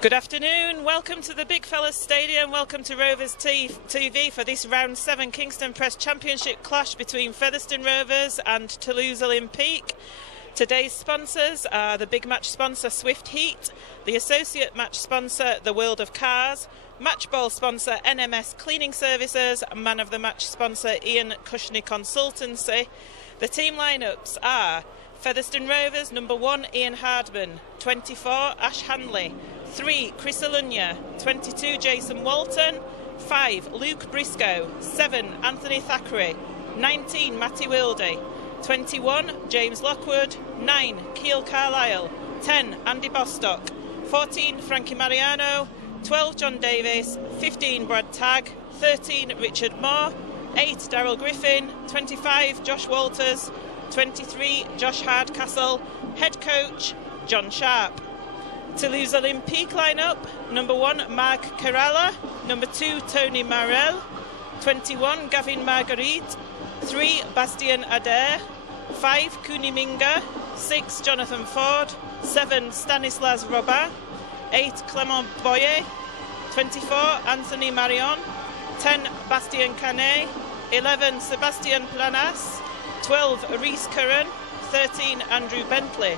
Good afternoon, welcome to the Big Fellas Stadium, welcome to Rovers TV for this Round 7 Kingston Press Championship clash between Featherstone Rovers and Toulouse Olympique. Today's sponsors are the big match sponsor Swift Heat, the associate match sponsor The World of Cars, match ball sponsor NMS Cleaning Services, man of the match sponsor Ian Cushney Consultancy. The team lineups are Featherstone Rovers, number 1 Ian Hardman, 24 Ash Hanley, 3 Chris Alunya, 22 Jason Walton, 5 Luke Briscoe, 7 Anthony Thackeray, 19 Matty Wildy, 21 James Lockwood, 9 Keel Carlisle, 10 Andy Bostock, 14 Frankie Mariano, 12 John Davis, 15 Brad Tagg, 13 Richard Moore, 8 Darryl Griffin, 25 Josh Walters, 23 Josh Hardcastle, head coach John Sharp. Toulouse Olympique lineup, number 1 Mark Kerala, number 2 Tony Marel, 21 Gavin Marguerite, 3 Bastien Adair, 5 Kuni Minga, 6 Jonathan Ford, 7 Stanislas Robin, 8 Clement Boyer, 24 Anthony Marion, 10 Bastien Canet, 11 Sebastian Planas, 12 Rhys Curran, 13 Andrew Bentley.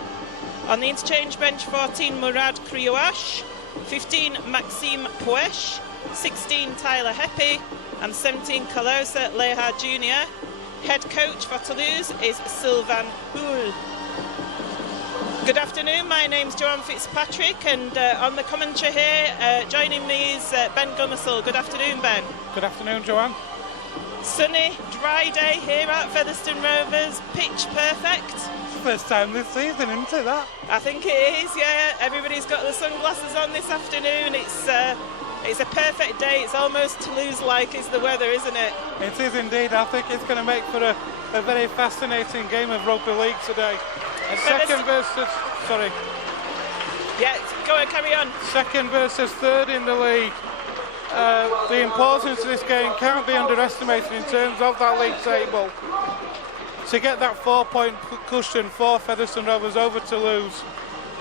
On the interchange bench, 14 Murad Kriouash, 15 Maxime Poesh, 16 Tyler Heppy, and 17 Kalosa Leha Jr. Head coach for Toulouse is Sylvain Houle. Good afternoon, my name's Joanne Fitzpatrick, and on the commentary here, joining me is Ben Gummersall. Good afternoon, Ben. Good afternoon, Joanne. Sunny, dry day here at Featherstone Rovers, pitch perfect. First time this season, isn't it, that? I think it is, yeah. Everybody's got the sunglasses on this afternoon. It's a perfect day. It's almost Toulouse-like is the weather, isn't it? It is indeed. I think it's going to make for a very fascinating game of rugby league today. Second versus... Sorry. Yeah, go on, carry on. Second versus third in the league. The importance of this game can't be underestimated in terms of that league table. To get that 4-point cushion for Featherstone Rovers over Toulouse,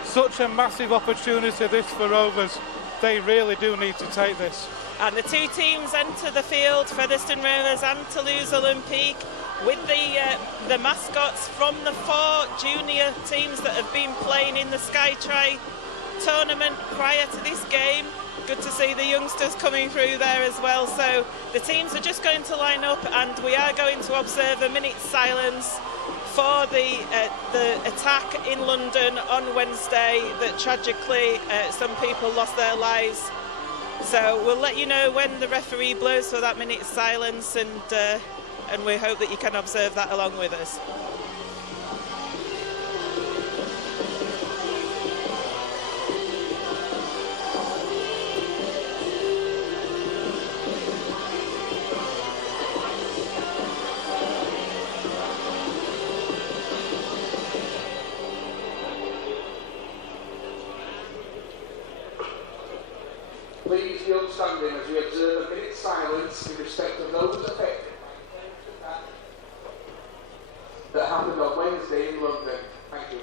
such a massive opportunity this for Rovers. They really do need to take this. And the two teams enter the field, Featherstone Rovers and Toulouse Olympique, with the mascots from the 4 junior teams that have been playing in the Skytry tournament prior to this game. Good to see the youngsters coming through there as well. So the teams are just going to line up, and we are going to observe a minute's silence for the attack in London on Wednesday that tragically some people lost their lives. So we'll let you know when the referee blows for that minute's silence, and we hope that you can observe that along with us. Please be upstanding as we observe a minute's silence in respect of those affected that happened on Wednesday in London. Thank you.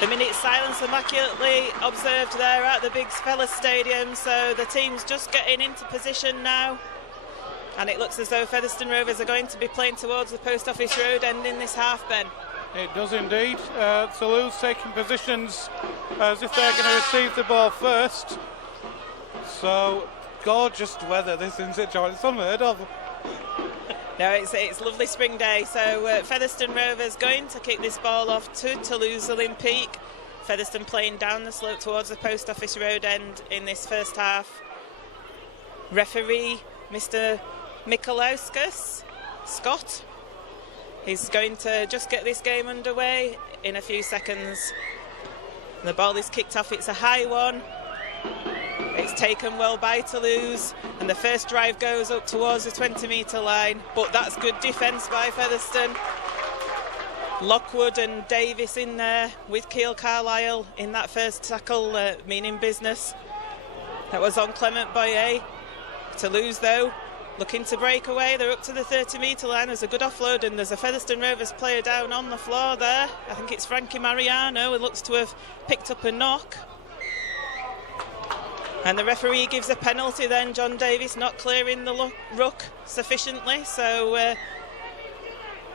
The minute's silence immaculately observed there at the Big Fellas Stadium, so the team's just getting into position now. And it looks as though Featherstone Rovers are going to be playing towards the Post Office Road end in this half, Ben. It does indeed. Toulouse taking positions as if they're going to receive the ball first. So, gorgeous weather this, isn't it, John? It's unheard of. No, it's lovely spring day. So Featherstone Rovers going to kick this ball off to Toulouse Olympique. Featherstone playing down the slope towards the Post Office Road end in this first half. Referee, Mr. Mikolauskas, Scott. He's going to just get this game underway in a few seconds. The ball is kicked off. It's a high one. It's taken well by Toulouse, and the first drive goes up towards the 20-metre line, but that's good defence by Featherstone. Lockwood and Davis in there with Keele Carlisle in that first tackle, meaning business. That was on Clement Boyer. Toulouse, though, looking to break away. They're up to the 30-metre line. There's a good offload, and there's a Featherstone Rovers player down on the floor there. I think it's Frankie Mariano, who looks to have picked up a knock. And the referee gives a penalty then, John Davis not clearing the ruck sufficiently. So,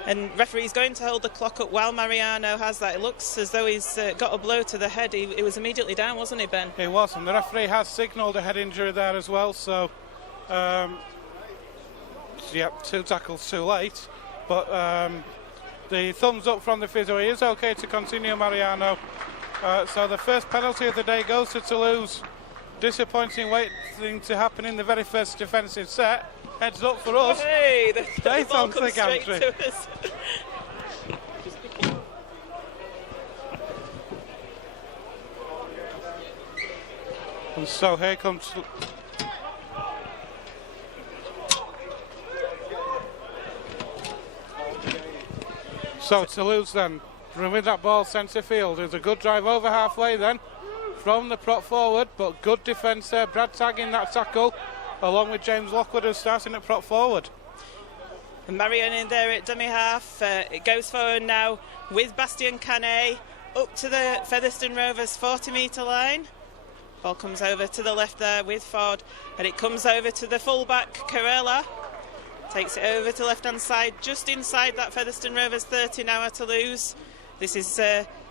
and referee's going to hold the clock up while Mariano has that. It looks as though he's got a blow to the head. He was immediately down, wasn't he, Ben? He was, and the referee has signalled a head injury there as well. So, yep, 2 tackles too late. But the thumbs up from the physio. He is okay to continue, Mariano. So the first penalty of the day goes to Toulouse. Disappointing waiting to happen in the very first defensive set. Heads up for us. Hey, the ball comes gantry. straight to us. And so here comes... So Toulouse then, with that ball centre field. There's a good drive over halfway then. From the prop forward, but good defence there. Brad tagging that tackle, along with James Lockwood, who's starting at prop forward. And Marion in there at dummy half. It goes forward now with Bastien Canet up to the Featherstone Rovers 40-metre line. Ball comes over to the left there with Ford, and it comes over to the fullback Carella. Takes it over to left-hand side, just inside that Featherstone Rovers 30 now at Toulouse. This is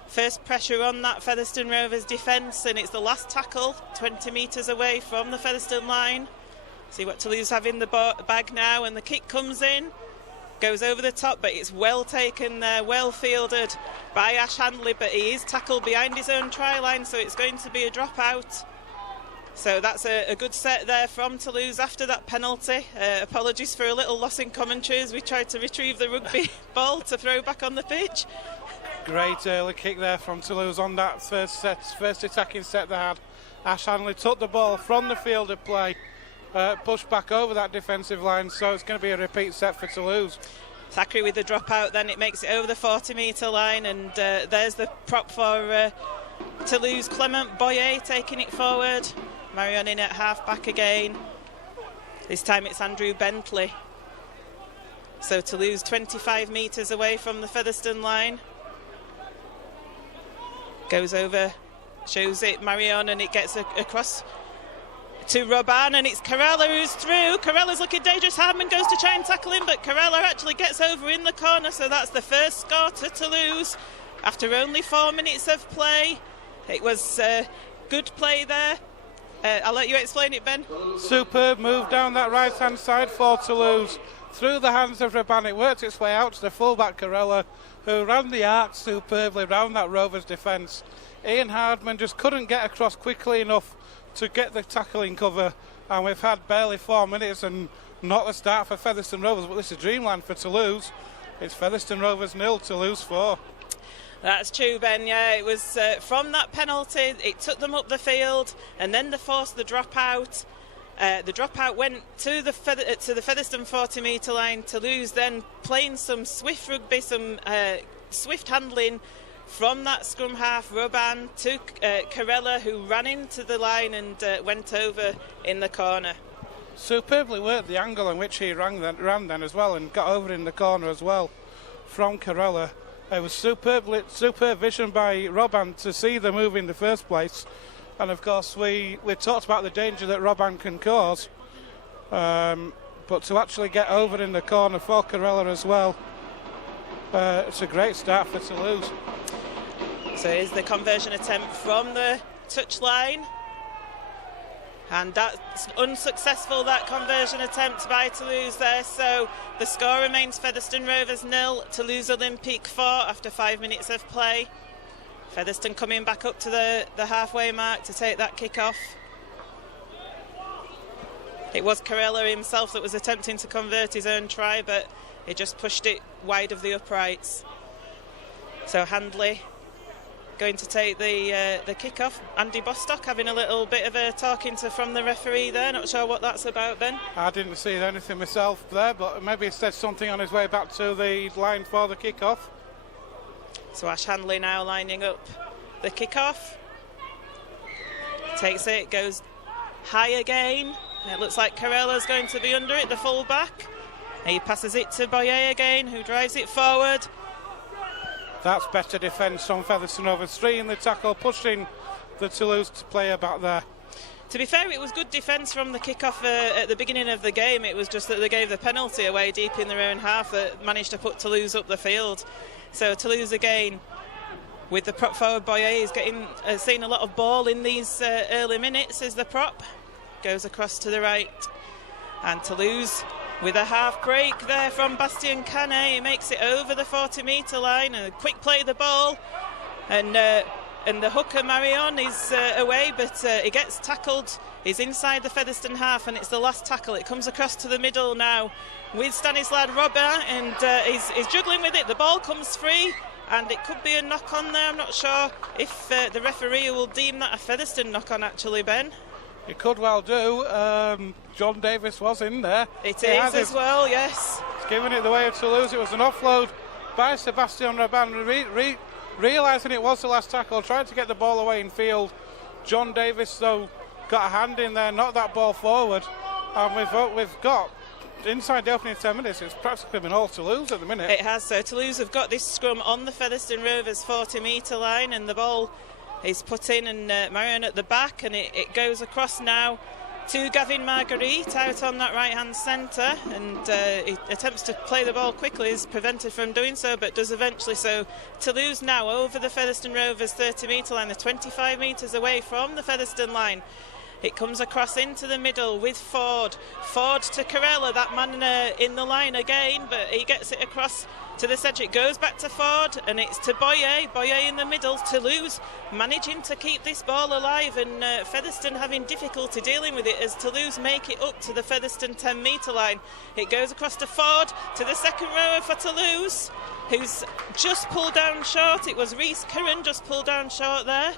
first pressure on that Featherstone Rovers defence, and it's the last tackle 20 metres away from the Featherstone line. See what Toulouse have in the bag now, and the kick comes in, goes over the top, but it's well taken there, well fielded by Ash Handley, but he is tackled behind his own try line, so it's going to be a drop out. So that's a good set there from Toulouse after that penalty. Apologies for a little loss in commentary as we tried to retrieve the rugby ball to throw back on the pitch. Great early kick there from Toulouse on that first attacking set they had. Ash Hanley took the ball from the field of play, pushed back over that defensive line, so it's going to be a repeat set for Toulouse. Thackeray with the dropout, then it makes it over the 40-metre line, and there's the prop for Toulouse. Clement Boyer taking it forward. Marion in at half-back again. This time it's Andrew Bentley. So Toulouse 25 metres away from the Featherstone line. Goes over, shows it Marion, and it gets across to Robin, and it's Carella who's through. Carella's looking dangerous. Hardman goes to try and tackle him, but Carella actually gets over in the corner, so that's the first score to Toulouse after only 4 minutes of play. It was good play there. I'll let you explain it, Ben. Superb move down that right-hand side for Toulouse. Through the hands of Robin, it worked its way out to the fullback Carella, who ran the arc superbly round that Rovers defence. Ian Hardman just couldn't get across quickly enough to get the tackling cover, and we've had barely 4 minutes and not the start for Featherstone Rovers, but this is dreamland for Toulouse. It's Featherstone Rovers 0, Toulouse 4. That's true, Ben. Yeah, it was from that penalty, it took them up the field, and then they forced the dropout. The dropout went to the Featherstone 40-metre line. Toulouse then playing some swift rugby, some swift handling from that scrum half. Robin to Carella, who ran into the line and went over in the corner. Superbly worked the angle in which he ran then as well, and got over in the corner as well from Carella. It was superb vision by Robin to see the move in the first place. And of course we talked about the danger that Robin can cause, but to actually get over in the corner for Carella as well, It's a great start for Toulouse. So here's the conversion attempt from the touchline. And that's unsuccessful, that conversion attempt by Toulouse there. So the score remains Featherstone Rovers 0, Toulouse Olympique 4 after 5 minutes of play. Featherstone coming back up to the halfway mark to take that kick-off. It was Carella himself that was attempting to convert his own try, but he just pushed it wide of the uprights. So Handley going to take the kick-off. Andy Bostock having a little bit of a talking to from the referee there. Not sure what that's about, Ben. I didn't see anything myself there, but maybe he said something on his way back to the line for the kick-off. So Ash Handley now lining up the kick-off. Takes it, goes high again. It looks like Carella's going to be under it, the full-back. He passes it to Boyer again, who drives it forward. That's better defence from Featherstone Rovers. 3 in the tackle, pushing the Toulouse player back there. To be fair, it was good defence from the kick-off at the beginning of the game. It was just that they gave the penalty away deep in their own half that managed to put Toulouse up the field. So Toulouse again, with the prop forward Boyer, is seeing a lot of ball in these early minutes as the prop. Goes across to the right. And Toulouse with a half break there from Bastien Canet. He makes it over the 40-metre line, and a quick play of the ball, and the hooker Marion is away, but he gets tackled. He's inside the Featherstone half, and it's the last tackle. It comes across to the middle now with Stanislav Robert, and he's juggling with it. The ball comes free, and it could be a knock-on there. I'm not sure if the referee will deem that a Featherstone knock-on, actually, Ben. It could well do. John Davis was in there. It is as well, yes. It's giving it the way of Toulouse. It was an offload by Sebastian Raban. Realising it was the last tackle, trying to get the ball away in field. John Davis, though, got a hand in there, knocked that ball forward. And we've got, inside the opening 10 minutes, it's practically been all Toulouse at the minute. It has, so Toulouse have got this scrum on the Featherstone Rovers 40-metre line, and the ball is put in, and Marion at the back, and it goes across now to Gavin Marguerite out on that right-hand centre, and he attempts to play the ball quickly, is prevented from doing so, but does eventually. So Toulouse now over the Featherstone Rovers 30-metre line. They're 25 metres away from the Featherstone line. It comes across into the middle with Ford. Ford to Carella, that man in the line again, but he gets it across to the centre. It goes back to Ford, and it's to Boyer. Boyer in the middle. Toulouse managing to keep this ball alive, and Featherstone having difficulty dealing with it as Toulouse make it up to the Featherstone 10-metre line. It goes across to Ford, to the second rower for Toulouse, who's just pulled down short. It was Rhys Curran just pulled down short there.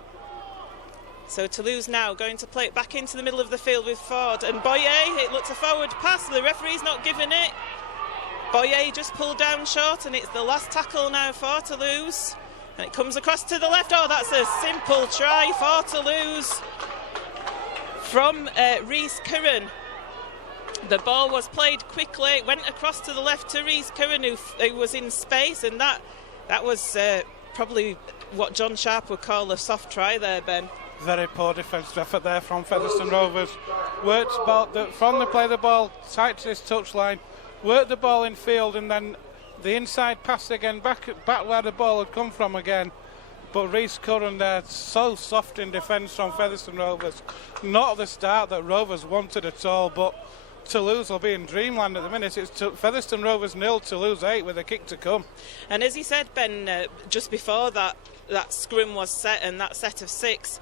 So Toulouse now going to play it back into the middle of the field with Ford, and Boyer, it looks a forward pass, the referee's not giving it. Boyer just pulled down short, and it's the last tackle now for Toulouse, and it comes across to the left. Oh, that's a simple try for Toulouse from Rhys Curran. The ball was played quickly, it went across to the left to Rhys Curran, who was in space, and that was probably what John Sharp would call a soft try there, Ben. Very poor defensive effort there from Featherstone Rovers. Worked from the play the ball tight to his touchline, worked the ball in field, and then the inside pass again back where the ball had come from again. But Rhys Curran there, so soft in defence from Featherstone Rovers. Not the start that Rovers wanted at all, but Toulouse will be in dreamland at the minute. It's Featherstone Rovers 0, Toulouse 8 with a kick to come. And as he said, Ben, just before that scrum was set, and that set of 6,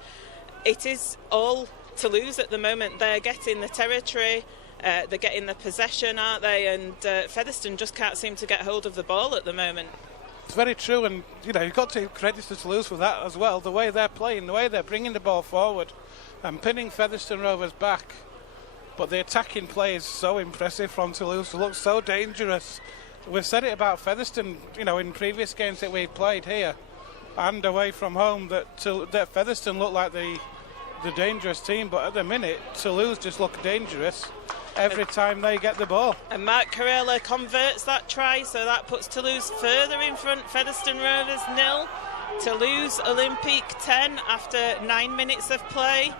it is all Toulouse at the moment. They're getting the territory, they're getting the possession, aren't they? And Featherstone just can't seem to get hold of the ball at the moment. It's very true, and you've got to credit to Toulouse for that as well. The way they're playing, the way they're bringing the ball forward and pinning Featherstone Rovers back. But the attacking play is so impressive from Toulouse. It looks so dangerous. We've said it about Featherstone, in previous games that we've played here and away from home, that Featherstone look like the dangerous team, but at the minute Toulouse just look dangerous every time they get the ball. And Mark Carella converts that try, so that puts Toulouse further in front. Featherstone Rovers 0, Toulouse Olympique 10 after 9 minutes of play.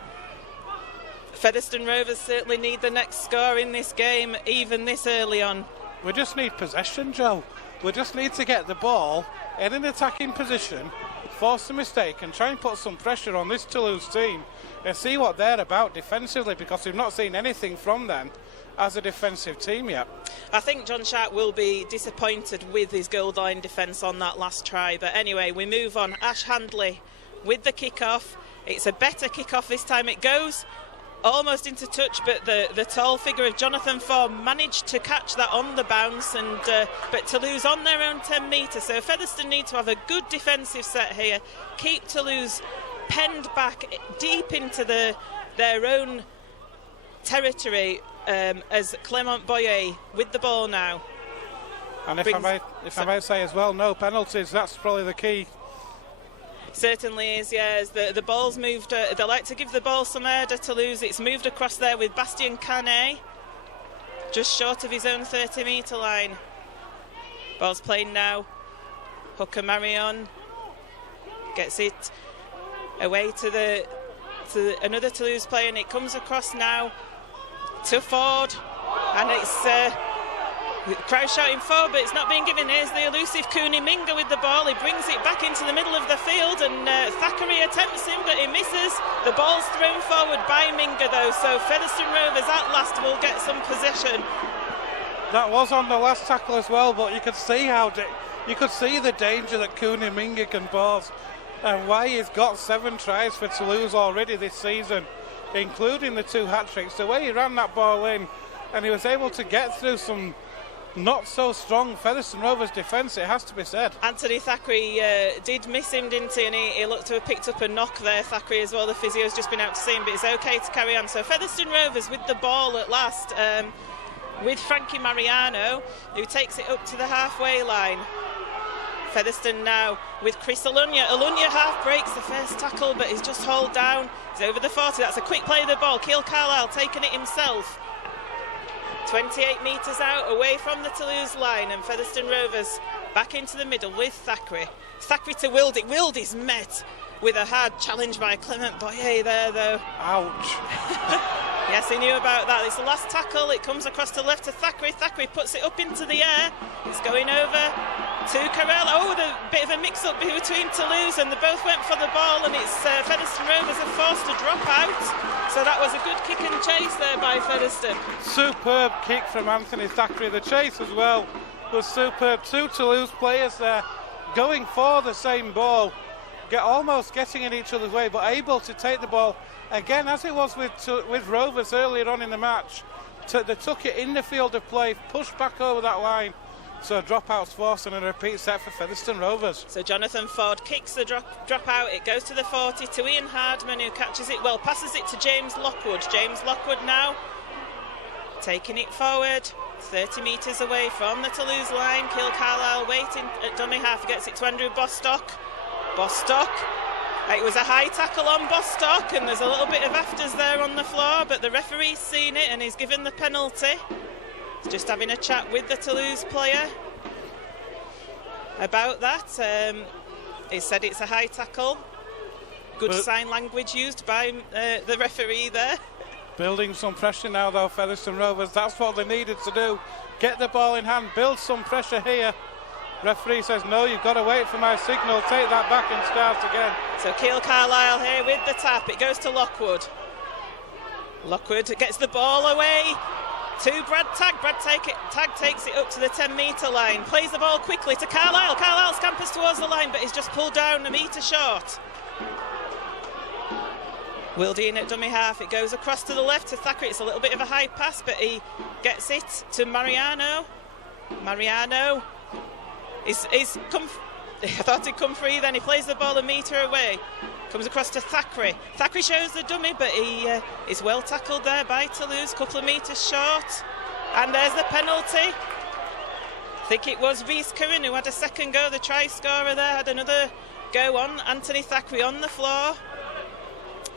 Featherstone Rovers certainly need the next score in this game, even this early on. We just need possession, Joe. We just need to get the ball in an attacking position, force a mistake and try and put some pressure on this Toulouse team and see what they're about defensively, because we've not seen anything from them as a defensive team yet. I think John Sharp will be disappointed with his goal line defence on that last try. But anyway, we move on. Ash Handley with the kick-off. It's a better kick-off this time. It goes almost into touch, but the tall figure of Jonathan Ford managed to catch that on the bounce, and but Toulouse on their own 10 metres. So Featherstone need to have a good defensive set here, keep Toulouse penned back deep into their own territory, as Clement Boyer with the ball now. And if I may say as well, no penalties, that's probably the key. Certainly is, yes. The ball's moved. They like to give the ball some air to Toulouse. It's moved across there with Bastien Canet, just short of his own 30-metre line. Ball's playing now. Hooker Marion gets it away to another Toulouse player, and it comes across now to Ford, and it's crowd shouting forward, but it's not being given. Here's the elusive Cooney Minga with the ball. He brings it back into the middle of the field, and Thackeray attempts him, but he misses. The ball's thrown forward by Minga, though, so Featherstone Rovers at last will get some possession. That was on the last tackle as well, but you could see the danger that Cooney Minga can pose, and why he's got 7 tries for Toulouse already this season, including the 2 hat-tricks. The way he ran that ball in, and he was able to get through some not so strong Featherstone Rovers defence, it has to be said. Anthony Thackeray did miss him, didn't he? And he looked to have picked up a knock there, Thackeray, as well. The physio's just been out to see him, but it's okay to carry on. So Featherstone Rovers with the ball at last, with Frankie Mariano, who takes it up to the halfway line. Featherstone now with Chris Alunga. Alunga half breaks the first tackle, but he's just hauled down. He's over the 40. That's a quick play of the ball. Keil Carlisle taking it himself. 28 metres out, away from the Toulouse line, and Featherstone Rovers back into the middle with Thackeray. Thackeray to Wildy. Wildy's met with a hard challenge by Clement Boyer there, though. Ouch. Yes, he knew about that. It's the last tackle. It comes across to left to Thackeray. Thackeray puts it up into the air. It's going over to Carell. Oh, the bit of a mix-up between Toulouse, and they both went for the ball, and it's Featherstone Rovers are forced to drop out. So that was a good kick and chase there by Featherstone. Superb kick from Anthony Thackeray. The chase as well was superb. 2 Toulouse players there going for the same ball, almost getting in each other's way, but able to take the ball again, as it was with Rovers earlier on in the match. They took it in the field of play, pushed back over that line. So dropouts forced, and a repeat set for Featherstone Rovers. So Jonathan Ford kicks the drop out. It goes to the 40 to Ian Hardman, who catches it well, passes it to James Lockwood. James Lockwood now taking it forward, 30 metres away from the Toulouse line. Keil Carlisle waiting at dummy half, gets it to Andrew Bostock. Bostock. It was a high tackle on Bostock, and there's a little bit of afters there on the floor, but the referee's seen it and he's given the penalty. He's just having a chat with the Toulouse player about that. He said it's a high tackle. Good sign language used by the referee there. Building some pressure now, though, Featherstone Rovers. That's what they needed to do. Get the ball in hand, build some pressure here. Referee says, no, you've got to wait for my signal. Take that back and start again. So Keil Carlisle here with the tap. It goes to Lockwood. Lockwood gets the ball away to Brad Tagg. Tagg takes it up to the 10-metre line. Plays the ball quickly to Carlisle. Carlisle scampers towards the line, but he's just pulled down a metre short. Wildy in at dummy half. It goes across to the left to Thackeray. It's a little bit of a high pass, but he gets it to Mariano. Mariano is come. I thought he'd come free, then he plays the ball a metre away. Comes across to Thackeray. Thackeray shows the dummy, but he is well tackled there by Toulouse, couple of metres short. And there's the penalty. I think it was Rhys Curran who had a second go. The try scorer there had another go on Anthony Thackeray on the floor.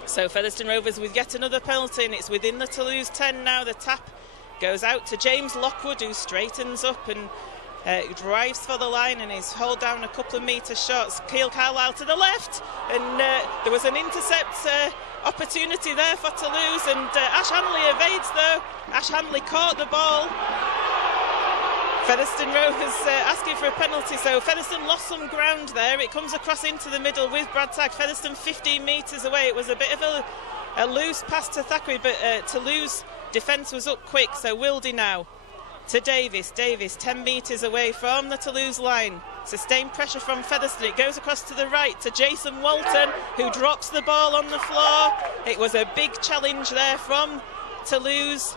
So Featherstone Rovers with yet another penalty, and it's within the Toulouse 10 now. The tap goes out to James Lockwood, who straightens up and drives for the line, and he's hauled down a couple of metres short. Keil Carlisle to the left, and there was an intercept opportunity there for Toulouse, and Ash Handley evades though. Ash Handley caught the ball. Featherstone Rovers asking for a penalty, so Featherstone lost some ground there. It comes across into the middle with Brad Tagg. Featherstone 15 metres away. It was a bit of a loose pass to Thackeray, but Toulouse defence was up quick, so Wildy now to Davis. Davis 10 metres away from the Toulouse line. Sustained pressure from Featherstone. It goes across to the right to Jason Walton, who drops the ball on the floor. It was a big challenge there from Toulouse.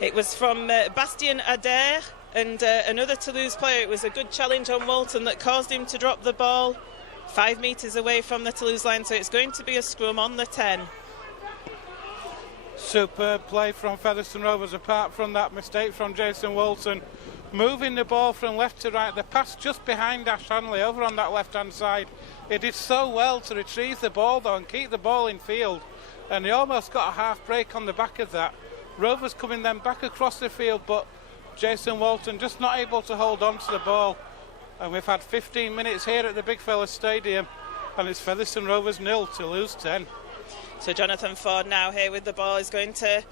It was from Bastien Adair and another Toulouse player. It was a good challenge on Walton that caused him to drop the ball 5 metres away from the Toulouse line, so it's going to be a scrum on the 10. Superb play from Featherstone Rovers, apart from that mistake from Jason Walton. Moving the ball from left to right, the pass just behind Ash Hanley over on that left-hand side. He did so well to retrieve the ball though and keep the ball in field, and he almost got a half break on the back of that. Rovers coming then back across the field, but Jason Walton just not able to hold on to the ball. And we've had 15 minutes here at the Big Fella Stadium, and it's Featherstone Rovers 0, Toulouse 10. So Jonathan Ford now here with the ball is going to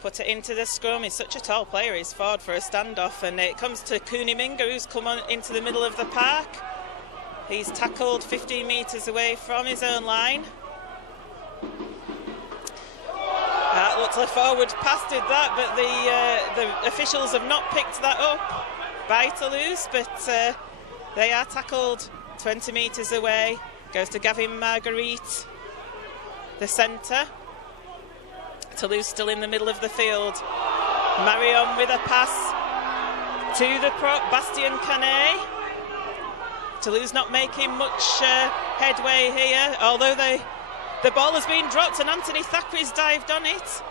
put it into the scrum. He's such a tall player, he's Ford, for a standoff, and it comes to Cooney Minga, who's come on into the middle of the park. He's tackled 15 metres away from his own line. That looks like a forward pass, did that, but the officials have not picked that up by Toulouse, but they are tackled 20 metres away. Goes to Gavin Marguerite, the centre. Toulouse still in the middle of the field. Marion with a pass to the prop, Bastien Canet. Toulouse not making much headway here, although the ball has been dropped and Anthony Thackeray's dived on it.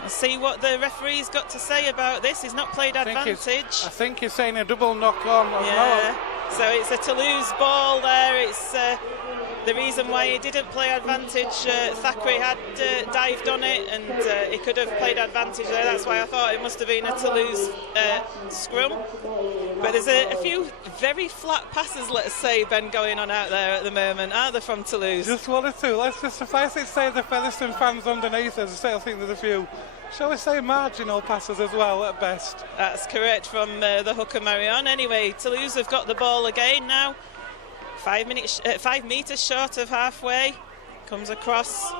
We'll see what the referee's got to say about this. He's not played advantage. I think he's saying a double knock-on. Yeah, so it's a Toulouse ball there. It's the reason why he didn't play advantage. Thackeray had dived on it and he could have played advantage there. That's why I thought it must have been a Toulouse scrum. But there's a few very flat passes, let's say, Ben, going on out there at the moment, aren't there, from Toulouse? Just one or two. Let's just suffice it to say the Featherstone fans underneath us. I think there's a few, shall we say, marginal passes as well at best. That's correct from the hooker Marion. Anyway, Toulouse have got the ball again now. 5 metres short of halfway. Comes across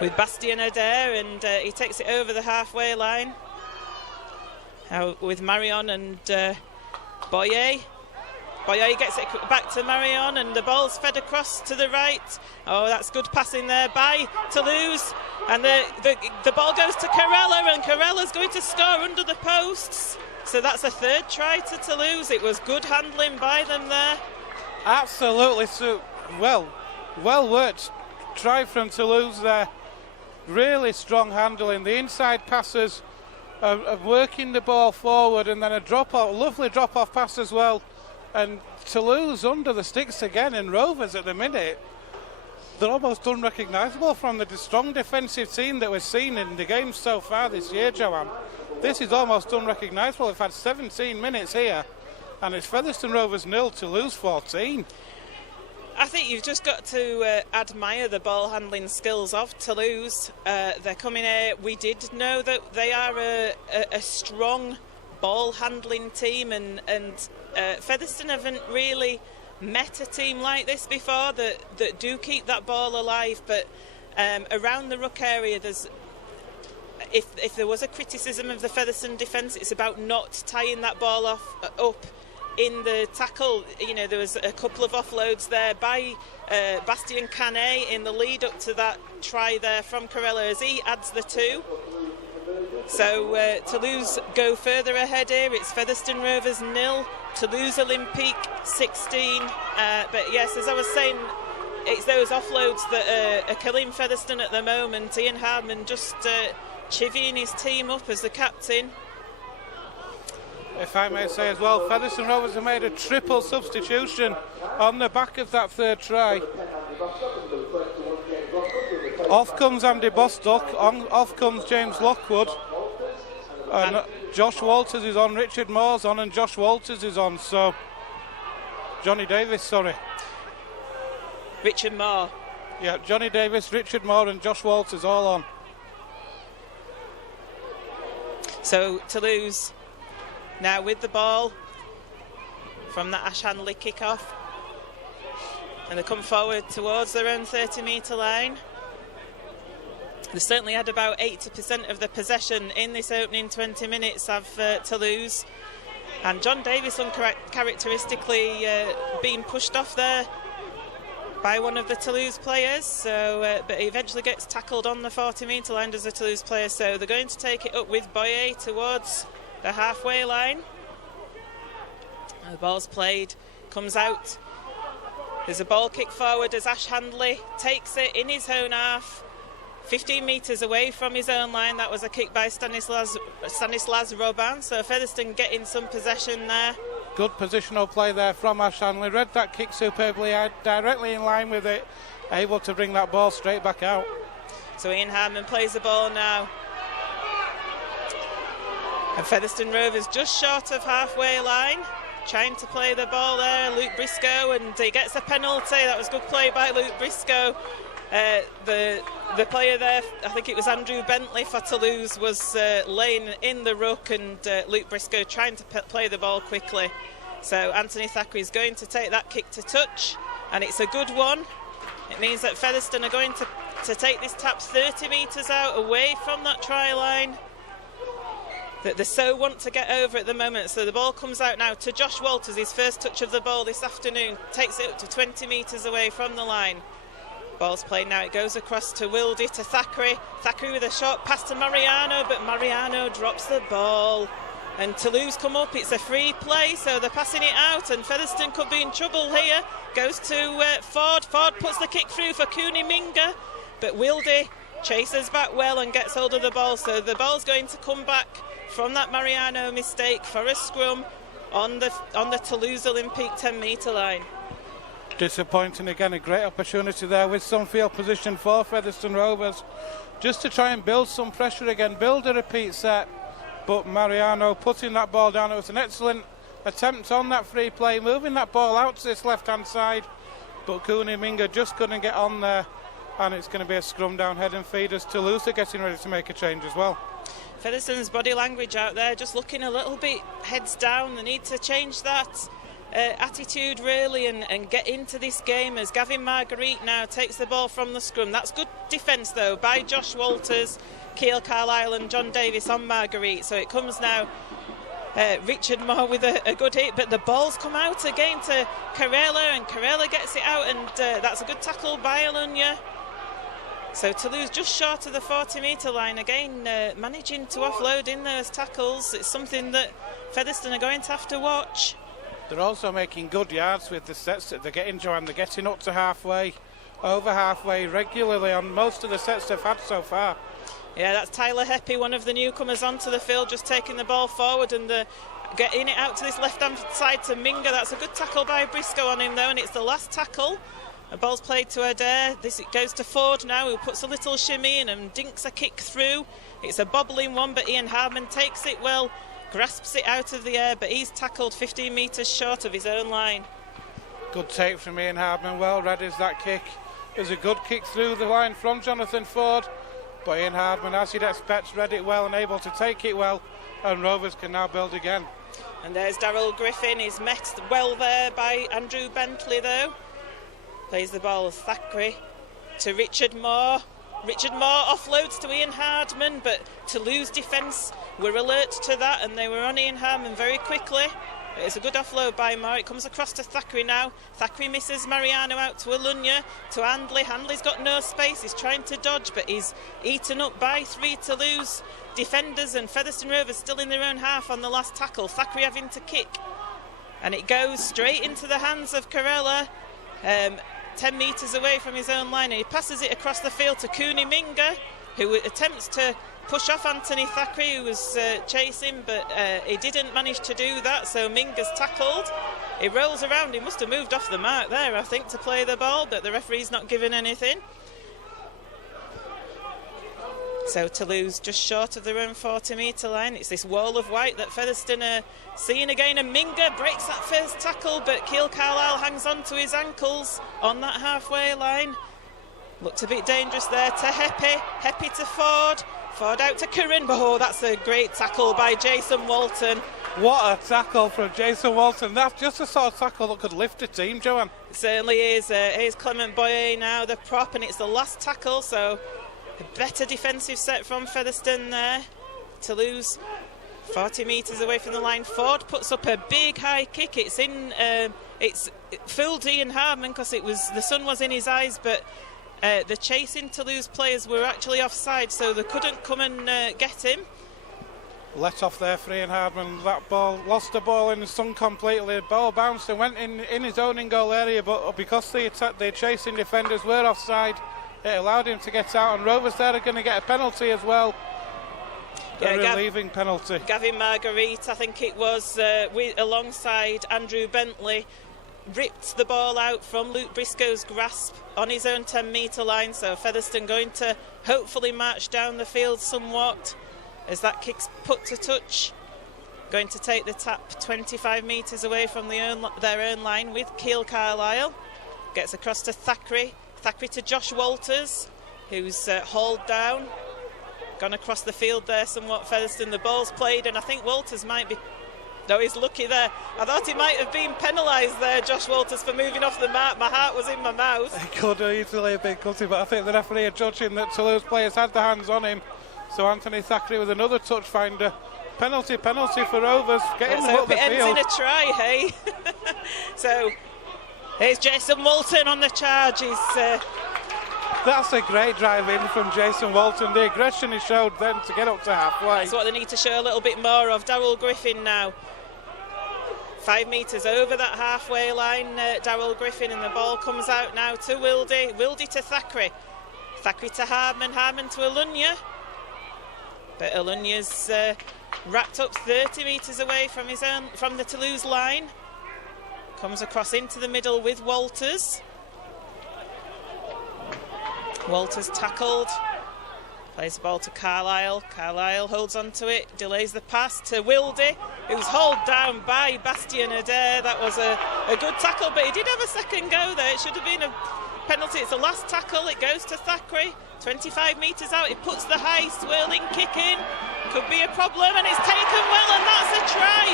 with Bastien Adair, and he takes it over the halfway line. With Marion and Boyer. Boyer gets it back to Marion, and the ball's fed across to the right. Oh, that's good passing there by Toulouse. And the ball goes to Carella, and Carella's going to score under the posts. So that's a third try to Toulouse. It was good handling by them there. Absolutely. So well worked try from Toulouse there. Really strong handling. The inside passes of working the ball forward, and then a lovely drop-off pass as well. And Toulouse under the sticks again, and Rovers at the minute, they're almost unrecognisable from the strong defensive team that we've seen in the games so far this year, Joanne. This is almost unrecognisable. We've had 17 minutes here, and it's Featherstone Rovers 0, Toulouse 14. I think you've just got to admire the ball handling skills of Toulouse. They're coming here. We did know that they are a strong ball handling team, and Featherstone haven't really met a team like this before that do keep that ball alive. But around the ruck area, if there was a criticism of the Featherstone defence, it's about not tying that ball up in the tackle. You know, there was a couple of offloads there by Bastien Canet in the lead up to that try there from Carella as he adds the 2. So Toulouse go further ahead here. It's Featherstone Rovers 0, Toulouse Olympique 16. But yes, as I was saying, it's those offloads that are killing Featherstone at the moment. Ian Hardman just chivying his team up as the captain. If I may say as well, Featherstone Rovers have made a triple substitution on the back of that third try. Off comes Andy Bostock, off comes James Lockwood, and Josh Walters is on, Richard Moore's on, and Josh Walters is on, so Johnny Davis, sorry. Richard Moore. Yeah, Johnny Davis, Richard Moore and Josh Walters all on. So Toulouse now with the ball from that Ash Handley kick-off. And they come forward towards their own 30-metre line. They certainly had about 80% of the possession in this opening 20 minutes of Toulouse. And John Davis uncharacteristically being pushed off there by one of the Toulouse players. So, but he eventually gets tackled on the 40-metre line as a Toulouse player. So they're going to take it up with Boyer towards the halfway line. The ball's played, comes out. There's a ball kick forward as Ash Handley takes it in his own half. 15 metres away from his own line. That was a kick by Stanislas Robin. So Featherstone getting some possession there. Good positional play there from Ash Handley. Read that kick superbly, directly in line with it. Able to bring that ball straight back out. So Ian Hardman plays the ball now. And Featherstone Rovers just short of halfway line. Trying to play the ball there, Luke Briscoe, and he gets a penalty. That was good play by Luke Briscoe. The player there, I think it was Andrew Bentley for Toulouse, was laying in the ruck, and Luke Briscoe trying to play the ball quickly. So Anthony Thackeray is going to take that kick to touch, and it's a good one. It means that Featherstone are going to take this tap 30 metres out away from that try line that they so want to get over at the moment. So the ball comes out now to Josh Walters, his first touch of the ball this afternoon, takes it up to 20 metres away from the line. Ball's played now, it goes across to Wildy, to Thackeray. Thackeray with a short pass to Mariano, but Mariano drops the ball. And Toulouse come up, it's a free play, so they're passing it out, and Featherstone could be in trouble here. Goes to Ford, Ford puts the kick through for Cooney Minga, but Wildy chases back well and gets hold of the ball, so the ball's going to come back from that Mariano mistake for a scrum on the Toulouse Olympique 10-metre line. Disappointing again, a great opportunity there with some field position for Featherstone Rovers just to try and build some pressure again, build a repeat set, but Mariano putting that ball down. It was an excellent attempt on that free play, moving that ball out to this left-hand side, but Cooney Minga just couldn't get on there, and it's going to be a scrum down head and feed as Toulouse are getting ready to make a change as well. Featherstone's body language out there just looking a little bit heads down. They need to change that attitude really and get into this game as Gavin Marguerite now takes the ball from the scrum. That's good defence though by Josh Walters, Keil Carlisle and John Davis on Marguerite. So it comes now Richard Moore with a good hit, but the ball's come out again to Carella, and Carella gets it out, and that's a good tackle by Alunha. So Toulouse just short of the 40-metre line again, managing to offload in those tackles. It's something that Featherstone are going to have to watch. They're also making good yards with the sets that they're getting, Joanne. They're getting up to halfway, over halfway regularly on most of the sets they've had so far. Yeah, that's Tyler Heppy, one of the newcomers onto the field, just taking the ball forward and getting it out to this left-hand side to Minga. That's a good tackle by Briscoe on him though, and it's the last tackle. The ball's played to Adair. It goes to Ford now, who puts a little shimmy in and dinks a kick through. It's a bobbling one, but Ian Hardman takes it well, grasps it out of the air, but he's tackled 15 metres short of his own line. Good take from Ian Hardman, well read is that kick. There's a good kick through the line from Jonathan Ford, but Ian Hardman, as you'd expect, read it well and able to take it well, and Rovers can now build again. And there's Darryl Griffin, he's met well there by Andrew Bentley though. Plays the ball Thackeray to Richard Moore. Richard Moore offloads to Ian Hardman, but Toulouse defence were alert to that and they were on Ian Hardman very quickly. It's a good offload by Moore. It comes across to Thackeray now. Thackeray misses Mariano out to Alunha, to Handley. Handley's got no space. He's trying to dodge, but he's eaten up by three Toulouse defenders, and Featherstone Rovers still in their own half on the last tackle. Thackeray having to kick. And it goes straight into the hands of Carella. 10 metres away from his own line, and he passes it across the field to Cooney Minga, who attempts to push off Anthony Thackeray, who was chasing, but he didn't manage to do that, so Minga's tackled. He rolls around, he must have moved off the mark there, I think, to play the ball, but the referee's not giving anything. So Toulouse just short of their own 40-metre line. It's this wall of white that Featherstone are seeing again, and Minga breaks that first tackle, but Keil Carlisle hangs on to his ankles on that halfway line. Looked a bit dangerous there to Heppy. Heppy to Ford. Forward out to Curran. Oh, that's a great tackle by Jason Walton. What a tackle from Jason Walton. That's just the sort of tackle that could lift a team, Joanne. It certainly is. Here's Clement Boyer now, the prop, and it's the last tackle, so a better defensive set from Featherstone there. Toulouse 40 metres away from the line. Ford puts up a big high kick. It's in. It's fooled Ian Hardman because the sun was in his eyes, but the chasing Toulouse players were actually offside, so they couldn't come and get him. Let off there for Ian Hardman. That ball, lost the ball in the sun completely. The ball bounced and went in his own in-goal area, but because the chasing defenders were offside, it allowed him to get out, and Rovers there are going to get a penalty as well. A relieving penalty. Gavin Marguerite, I think it was, alongside Andrew Bentley, ripped the ball out from Luke Briscoe's grasp on his own 10-metre line, so Featherstone going to hopefully march down the field somewhat as that kick's put to touch. Going to take the tap 25 metres away from their own line with Keele Carlisle. Gets across to Thackeray. Thackeray to Josh Walters, who's hauled down. Gone across the field there somewhat, Featherstone. The ball's played, and I think Walters might be... No, he's lucky there. I thought he might have been penalised there, Josh Walters, for moving off the mark. My heart was in my mouth. He could easily have been cutting, but I think the referee are judging that Toulouse players had their hands on him. So Anthony Thackeray with another touch finder. Penalty for Rovers. Getting them up the field. It ends in a try, hey? So here's Jason Walton on the charge. That's a great drive in from Jason Walton. The aggression he showed then to get up to halfway. That's what they need to show a little bit more of. Darryl Griffin now. 5 metres over that halfway line, Darryl Griffin, and the ball comes out now to Wildy. Wildy to Thackeray. Thackeray to Hardman. Hardman to Alunya. But Alunya's wrapped up 30 metres away from the Toulouse line. Comes across into the middle with Walters. Walters tackled. Plays the ball to Carlisle. Carlisle holds on to it, delays the pass to Wildy, who's hauled down by Bastien Adair. That was a good tackle, but he did have a second go there. It should have been a penalty. It's the last tackle. It goes to Thackeray. 25 metres out. It puts the high swirling kick in. Could be a problem, and it's taken well, and that's a try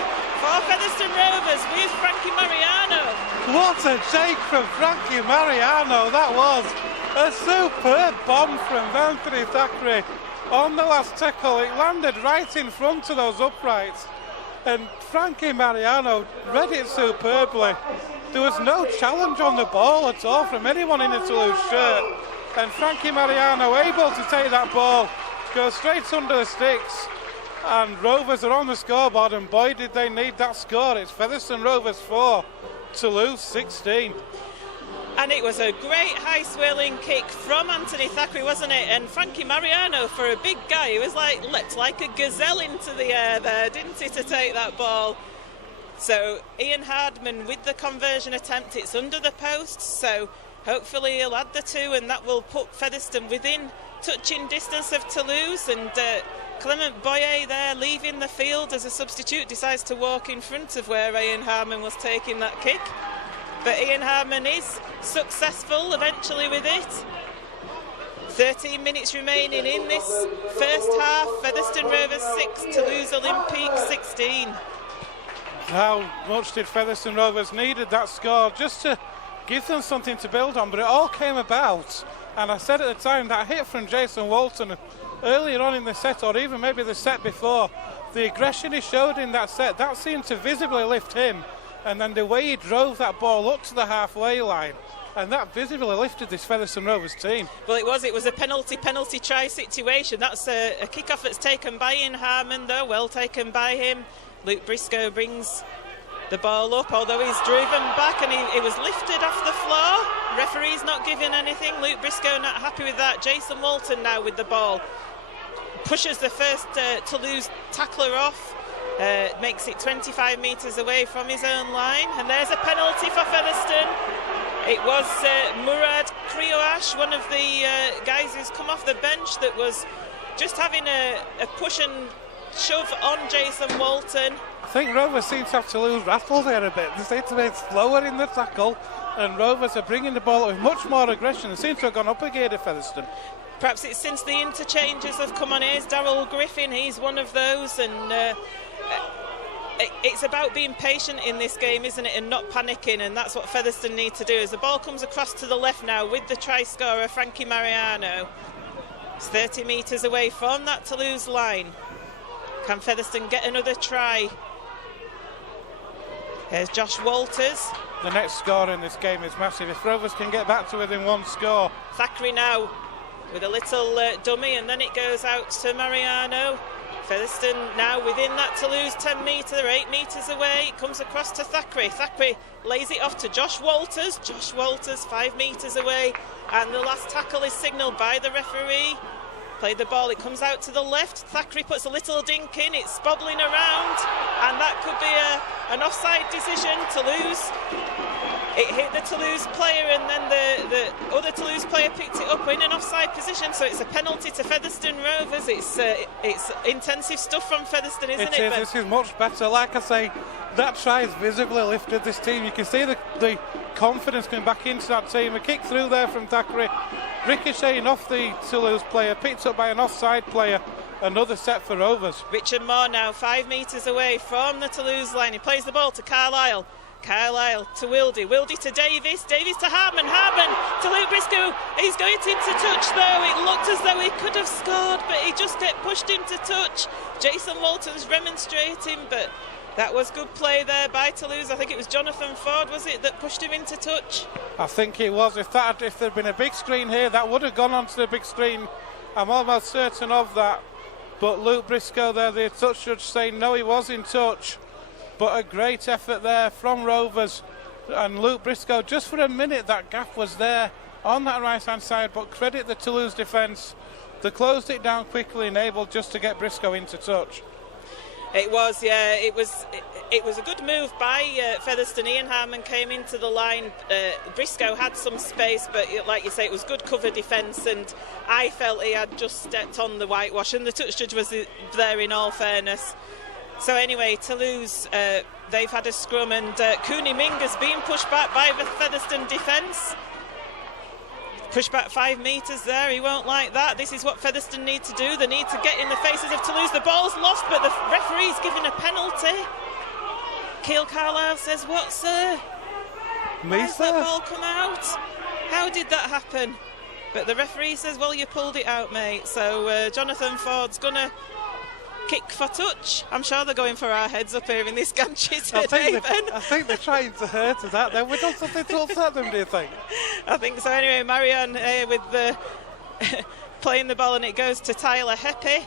for Featherstone Rovers with Frankie Mariano. What a take from Frankie Mariano. That was a superb bomb from Anthony Thackeray on the last tackle. It landed right in front of those uprights, and Frankie Mariano read it superbly. There was no challenge on the ball at all from anyone in a Toulouse shirt, and Frankie Mariano able to take that ball, go straight under the sticks, and Rovers are on the scoreboard, and boy did they need that score. It's Featherstone Rovers 4, Toulouse 16. And it was a great high swirling kick from Anthony Thackeray, wasn't it? And Frankie Mariano, for a big guy, he was leapt like a gazelle into the air there, didn't he, to take that ball? So Ian Hardman with the conversion attempt. It's under the post, so hopefully he'll add the two, and that will put Featherstone within touching distance of Toulouse. And Clement Boyer there leaving the field as a substitute, decides to walk in front of where Ian Hardman was taking that kick. But Ian Hardman is successful eventually with it. 13 minutes remaining in this first half. Featherstone Rovers 6, Toulouse Olympique 16. How much did Featherstone Rovers needed that score just to give them something to build on, but it all came about. And I said at the time, that hit from Jason Walton earlier on in the set, or even maybe the set before, the aggression he showed in that set, that seemed to visibly lift him. And then the way he drove that ball up to the halfway line, and that visibly lifted this Featherstone Rovers team. Well, it was a penalty try situation. That's a kick-off that's taken by Ian Harmon, though, well taken by him. Luke Briscoe brings the ball up, although he's driven back, and he was lifted off the floor. Referee's not giving anything. Luke Briscoe not happy with that. Jason Walton now with the ball. Pushes the first Toulouse tackler off. Makes it 25 metres away from his own line, and there's a penalty for Featherstone. It was Murad Krioash, one of the guys who's come off the bench, that was just having a push and shove on Jason Walton. I think Rovers seem to have to lose rattled here a bit. They seem to be slower in the tackle, and Rovers are bringing the ball with much more aggression. They seem to have gone up a gear to Featherstone. Perhaps it's since the interchanges have come on. Here's Darryl Griffin, he's one of those, and it's about being patient in this game, isn't it, and not panicking, and that's what Featherstone need to do. As the ball comes across to the left now with the try scorer, Frankie Mariano. It's 30 metres away from that Toulouse line. Can Featherstone get another try? Here's Josh Walters. The next score in this game is massive. If Rovers can get back to within one score. Thackeray now with a little dummy, and then it goes out to Mariano. Featherstone now within that Toulouse 10 metre, 8 metres away. It comes across to Thackeray. Thackeray lays it off to Josh Walters. Josh Walters 5 metres away, and the last tackle is signalled by the referee. Played the ball, it comes out to the left. Thackeray puts a little dink in, it's bobbling around, and that could be an offside decision. Toulouse, it hit the Toulouse player, and then the other Toulouse player picked it up in an offside position, so it's a penalty to Featherstone Rovers. It's intensive stuff from Featherstone, isn't it? This is much better. Like I say, that try has visibly lifted this team. You can see the confidence coming back into that team. A kick through there from Thackeray, ricocheting off the Toulouse player, picked up by an offside player. Another set for Rovers. Richard Moore now 5 metres away from the Toulouse line. He plays the ball to Carlisle. Carlisle to Wildy. Wildy to Davis. Davis to Hartman. Hartman to Luke Briscoe. He's going into touch though. It looked as though he could have scored, but he just get pushed into touch. Jason Walton's remonstrating, but that was good play there by Toulouse. I think it was Jonathan Ford, was it, that pushed him into touch? I think it was. If there'd been a big screen here, that would have gone onto the big screen. I'm almost certain of that. But Luke Briscoe there, the touch judge, saying no, he was in touch. But a great effort there from Rovers. And Luke Briscoe, just for a minute, that gap was there on that right-hand side. But credit the Toulouse defence. They closed it down quickly and able just to get Briscoe into touch. It was, yeah, it was a good move by Featherstone. Ian Harmon came into the line. Briscoe had some space, but like you say, it was good cover defence, and I felt he had just stepped on the whitewash, and the touch judge was there in all fairness. So anyway, Toulouse, they've had a scrum, and Cooney Minger's been pushed back by the Featherstone defence. Push back 5 metres there, he won't like that. This is what Featherstone need to do. They need to get in the faces of Toulouse. The ball's lost, but the referee's given a penalty. Keil Carlisle says, what, sir? Me, Why sir? did that ball come out? How did that happen? But the referee says, well, you pulled it out, mate. So Jonathan Ford's going to kick for touch. I'm sure they're going for our heads up here in this Ganchester, I think they're trying to hurt us out there. We've done something to upset them, do you think? I think so. Anyway, Marion with the playing the ball, and it goes to Tyler Heppy.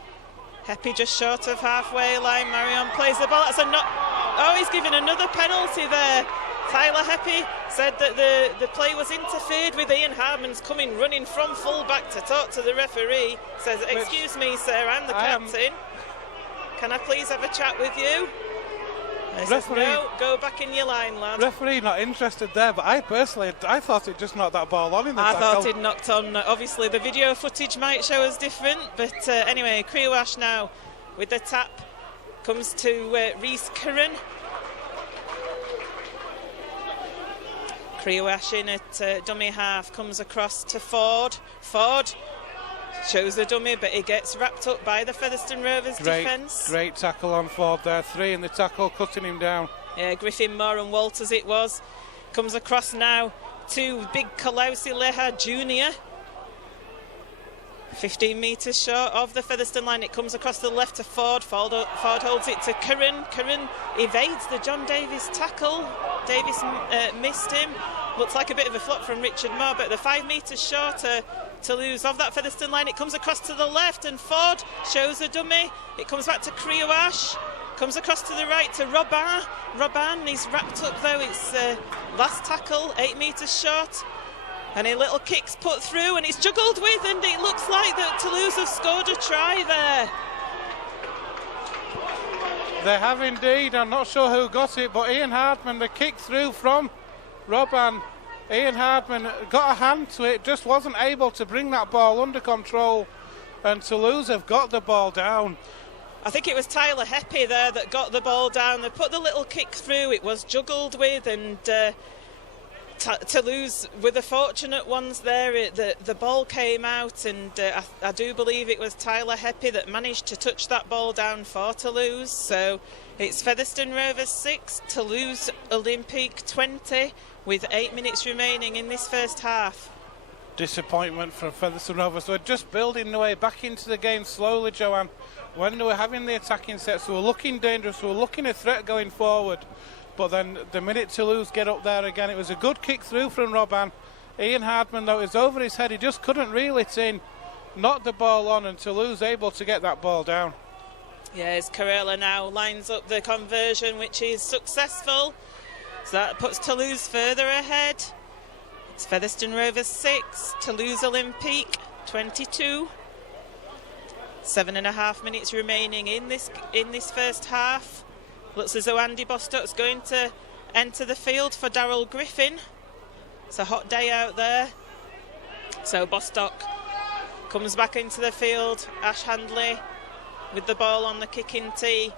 Heppy just short of halfway line. Marion plays the ball. That's a not. Oh, he's given another penalty there. Tyler Heppy said that the play was interfered with. Ian Harmon's coming running from full back to talk to the referee. Says, excuse me, sir, I'm the captain. Can I please have a chat with you? Referee, no, go back in your line, lad. Referee not interested there, but I thought it just knocked that ball on in the tackle. I thought it knocked on. Obviously, the video footage might show us different, but anyway, Crewash now with the tap comes to Rhys Curran. Crewash in at dummy half, comes across to Ford. Ford shows the dummy, but he gets wrapped up by the Featherstone Rovers defence. Great tackle on Ford there. 3 in the tackle, cutting him down. Yeah, Griffin, Moore and Walters it was. Comes across now to Big Kalausi Leha Jr. 15 metres short of the Featherstone line. It comes across the left to Ford. Ford holds it to Curran. Curran evades the John Davis tackle. Davis missed him. Looks like a bit of a flop from Richard Moore, but the 5 metres shorter Toulouse of that Featherstone line. It comes across to the left, and Ford shows a dummy. It comes back to Crewash. Comes across to the right to Robin. Robin, he's wrapped up though. It's last tackle, 8 metres short. And a little kick's put through, and it's juggled with, and it looks like that Toulouse have scored a try there. They have indeed. I'm not sure who got it, but Ian Hardman, the kick through from Robin. Ian Hardman got a hand to it, just wasn't able to bring that ball under control, and Toulouse have got the ball down. I think it was Tyler Heppy there that got the ball down. They put the little kick through. It was juggled with, and Toulouse were the fortunate ones there. The ball came out, and I do believe it was Tyler Heppy that managed to touch that ball down for Toulouse. So it's Featherstone Rovers 6, Toulouse Olympique 20, with 8 minutes remaining in this first half. Disappointment from Featherstone Rovers. We're just building the way back into the game slowly, Joanne. When they were having the attacking sets, they were looking dangerous, they were looking a threat going forward. But then the minute Toulouse get up there again, it was a good kick through from Robin. Ian Hardman, though, is over his head. He just couldn't reel it in. Knocked the ball on, and Toulouse able to get that ball down. Yes, Carella now lines up the conversion, which is successful. So that puts Toulouse further ahead. It's Featherstone Rovers 6, Toulouse Olympique 22. 7.5 minutes remaining in this first half. Looks as though Andy Bostock's going to enter the field for Daryl Griffin. It's a hot day out there. So Bostock comes back into the field. Ash Handley with the ball on the kicking tee.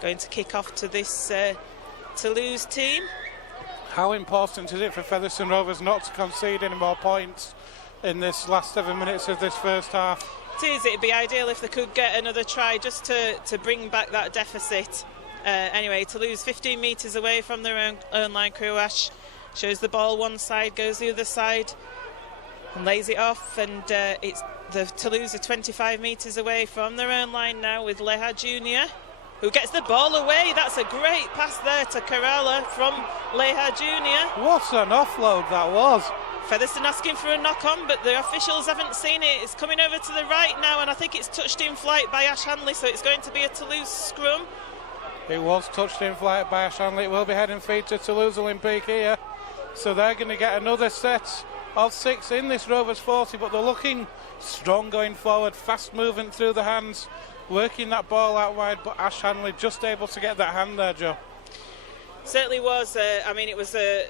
Going to kick off to this Toulouse team. How important is it for Featherstone Rovers not to concede any more points in this last 7 minutes of this first half? It is. It'd be ideal if they could get another try just to bring back that deficit. Anyway, Toulouse 15 metres away from their own line. Crew Ash shows the ball one side, goes the other side and lays it off, and it's the Toulouse are 25 metres away from their own line now with Leha Jr., who gets the ball away. That's a great pass there to Carella from Leha Jr. What an offload that was. Featherstone asking for a knock-on, but the officials haven't seen it. It's coming over to the right now, and I think it's touched in flight by Ash Handley, so it's going to be a Toulouse scrum. It was touched in flight by Ash Handley. It will be heading feed to Toulouse Olympique here. So they're going to get another set of 6 in this Rovers 40, but they're looking strong going forward, fast movement through the hands, working that ball out wide, but Ash Handley just able to get that hand there, Joe. Certainly was. I mean, it was a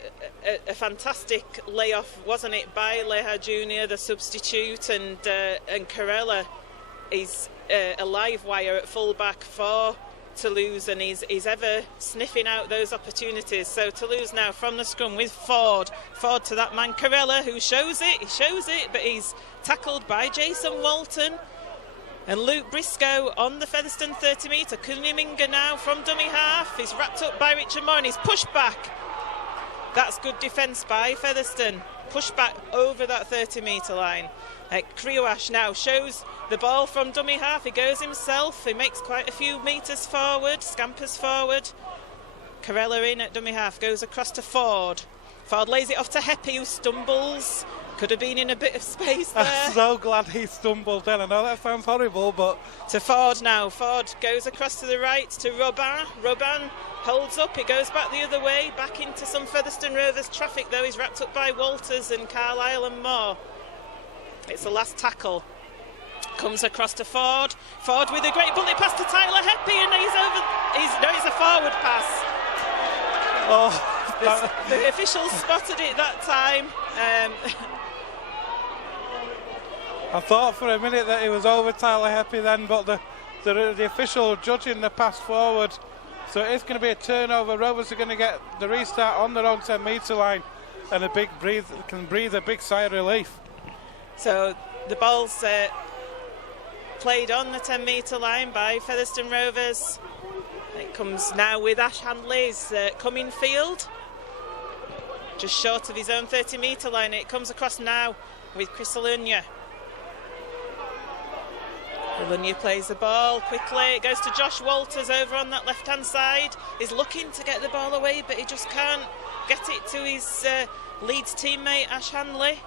fantastic layoff, wasn't it, by Leha Jr., the substitute, and Carella is a live wire at full-back for Toulouse, and he's ever sniffing out those opportunities. So Toulouse now from the scrum with Ford to that man Carella, who shows it, but he's tackled by Jason Walton. And Luke Briscoe on the Featherstone 30 metre. Kuniminga now from dummy half. He's wrapped up by Richard Moore and he's pushed back. That's good defence by Featherstone. Pushed back over that 30 metre line. Kriouash now shows the ball from dummy half. He goes himself. He makes quite a few metres forward. Scampers forward. Carella in at dummy half. Goes across to Ford. Ford lays it off to Heppy, who stumbles. Could have been in a bit of space there. I'm so glad he stumbled then. I know that sounds horrible, but... To Ford now. Ford goes across to the right to Robin. Robin holds up. It goes back the other way, back into some Featherstone Rovers traffic, though. He's wrapped up by Walters and Carlisle and Moore. It's the last tackle. Comes across to Ford. Ford with a great bullet pass to Tyler Heppy, and it's a forward pass. Oh, the officials spotted it that time. I thought for a minute that it was over Tyler Heppy then, but the official judging the pass forward. So it's going to be a turnover. Rovers are going to get the restart on their own 10 metre line, and can breathe a big sigh of relief. So the ball's played on the 10 metre line by Featherstone Rovers. It comes now with Ash Handley's coming field, just short of his own 30 metre line. It comes across now with Chris Alunya. Alunya plays the ball quickly. It goes to Josh Walters over on that left-hand side. He's looking to get the ball away, but he just can't get it to his Leeds teammate Ash Handley.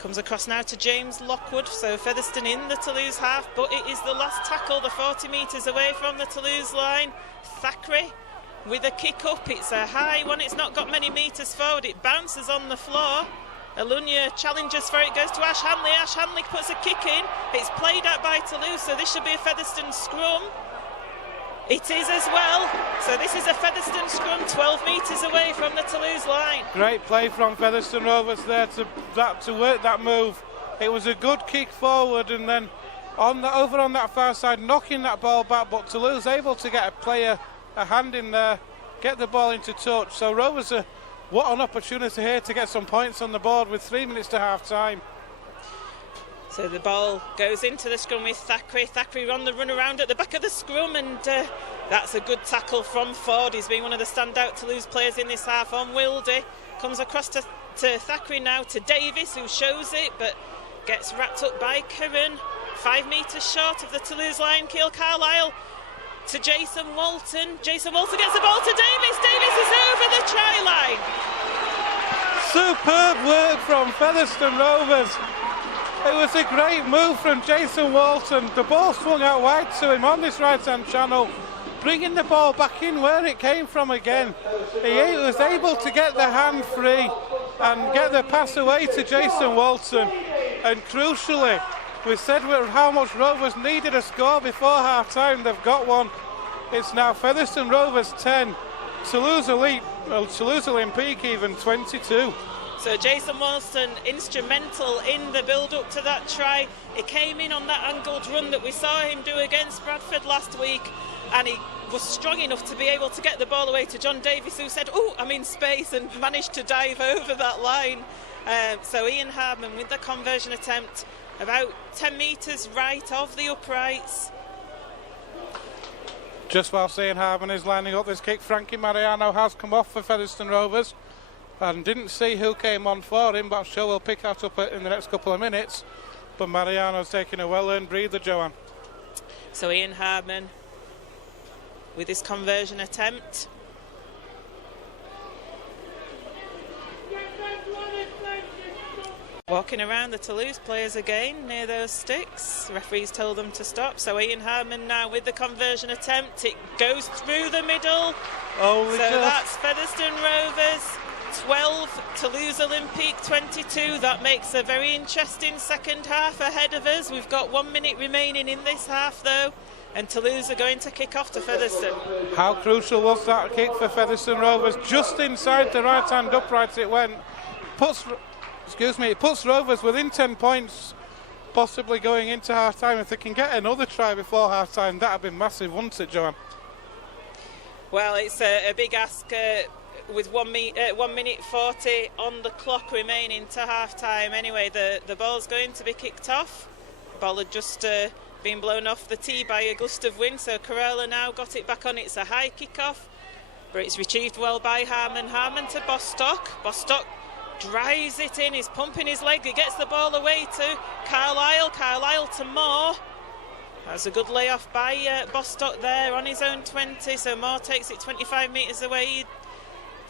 Comes across now to James Lockwood. So Featherstone in the Toulouse half, but it is the last tackle, the 40 metres away from the Toulouse line. Thackeray with a kick up. It's a high one. It's not got many metres forward. It bounces on the floor. Alunya challenges for it, goes to Ash Handley. Ash Handley puts a kick in. It's played out by Toulouse, so this should be a Featherstone scrum. It is as well. So this is a Featherstone scrum 12 metres away from the Toulouse line. Great play from Featherstone Rovers there to work that move. It was a good kick forward, and then over on that far side, knocking that ball back, but Toulouse able to get a player a hand in there, get the ball into touch. So Rovers, what an opportunity here to get some points on the board with 3 minutes to half time. So the ball goes into the scrum with Thackeray. Thackeray on the run around at the back of the scrum, and that's a good tackle from Ford. He's been one of the standout Toulouse players in this half on Wilde. Comes across to Thackeray now, to Davis, who shows it, but gets wrapped up by Curran. 5 metres short of the Toulouse line. Keil Carlisle to Jason Walton. Jason Walton gets the ball to Davis. Davis is over the try line. Superb work from Featherstone Rovers. It was a great move from Jason Walton. The ball swung out wide to him on this right-hand channel, bringing the ball back in where it came from again. He was able to get the hand free and get the pass away to Jason Walton. And crucially, we said how much Rovers needed a score before half-time. They've got one. It's now Featherstone Rovers 10, Toulouse Olympique even 22. So Jason Walton instrumental in the build-up to that try. He came in on that angled run that we saw him do against Bradford last week, and he was strong enough to be able to get the ball away to John Davis, who said, "Oh, I'm in space," and managed to dive over that line. So Ian Hardman with the conversion attempt, about 10 metres right of the uprights. Just while Ian Hardman is lining up this kick, Frankie Mariano has come off for Featherstone Rovers. And didn't see who came on for him, but I'm sure we'll pick that up in the next couple of minutes. But Mariano's taking a well-earned breather, Joanne. So Ian Hardman with his conversion attempt. Walking around the Toulouse players again near those sticks. The referees told them to stop. So Ian Hardman now with the conversion attempt. It goes through the middle. That's Featherstone Rovers 12, Toulouse Olympique 22. That makes a very interesting second half ahead of us. We've got 1 minute remaining in this half though, and Toulouse are going to kick off to Featherstone. How crucial was that kick for Featherstone Rovers? Just inside the right hand upright it went. It puts Rovers within 10 points, possibly going into half time. If they can get another try before half time, that would be massive, wouldn't it, Joanne? Well, it's a big ask with 1 minute 40 on the clock remaining to half time. Anyway, the ball's going to be kicked off. The ball had just been blown off the tee by a gust of wind, so Corolla now got it back on. It's a high kick-off, but it's retrieved well by Harmon. Harmon to Bostock. Bostock drives it in, he's pumping his leg, he gets the ball away to Carlisle. Carlisle to Moore. That's a good layoff by Bostock there on his own 20, so Moore takes it 25 metres away,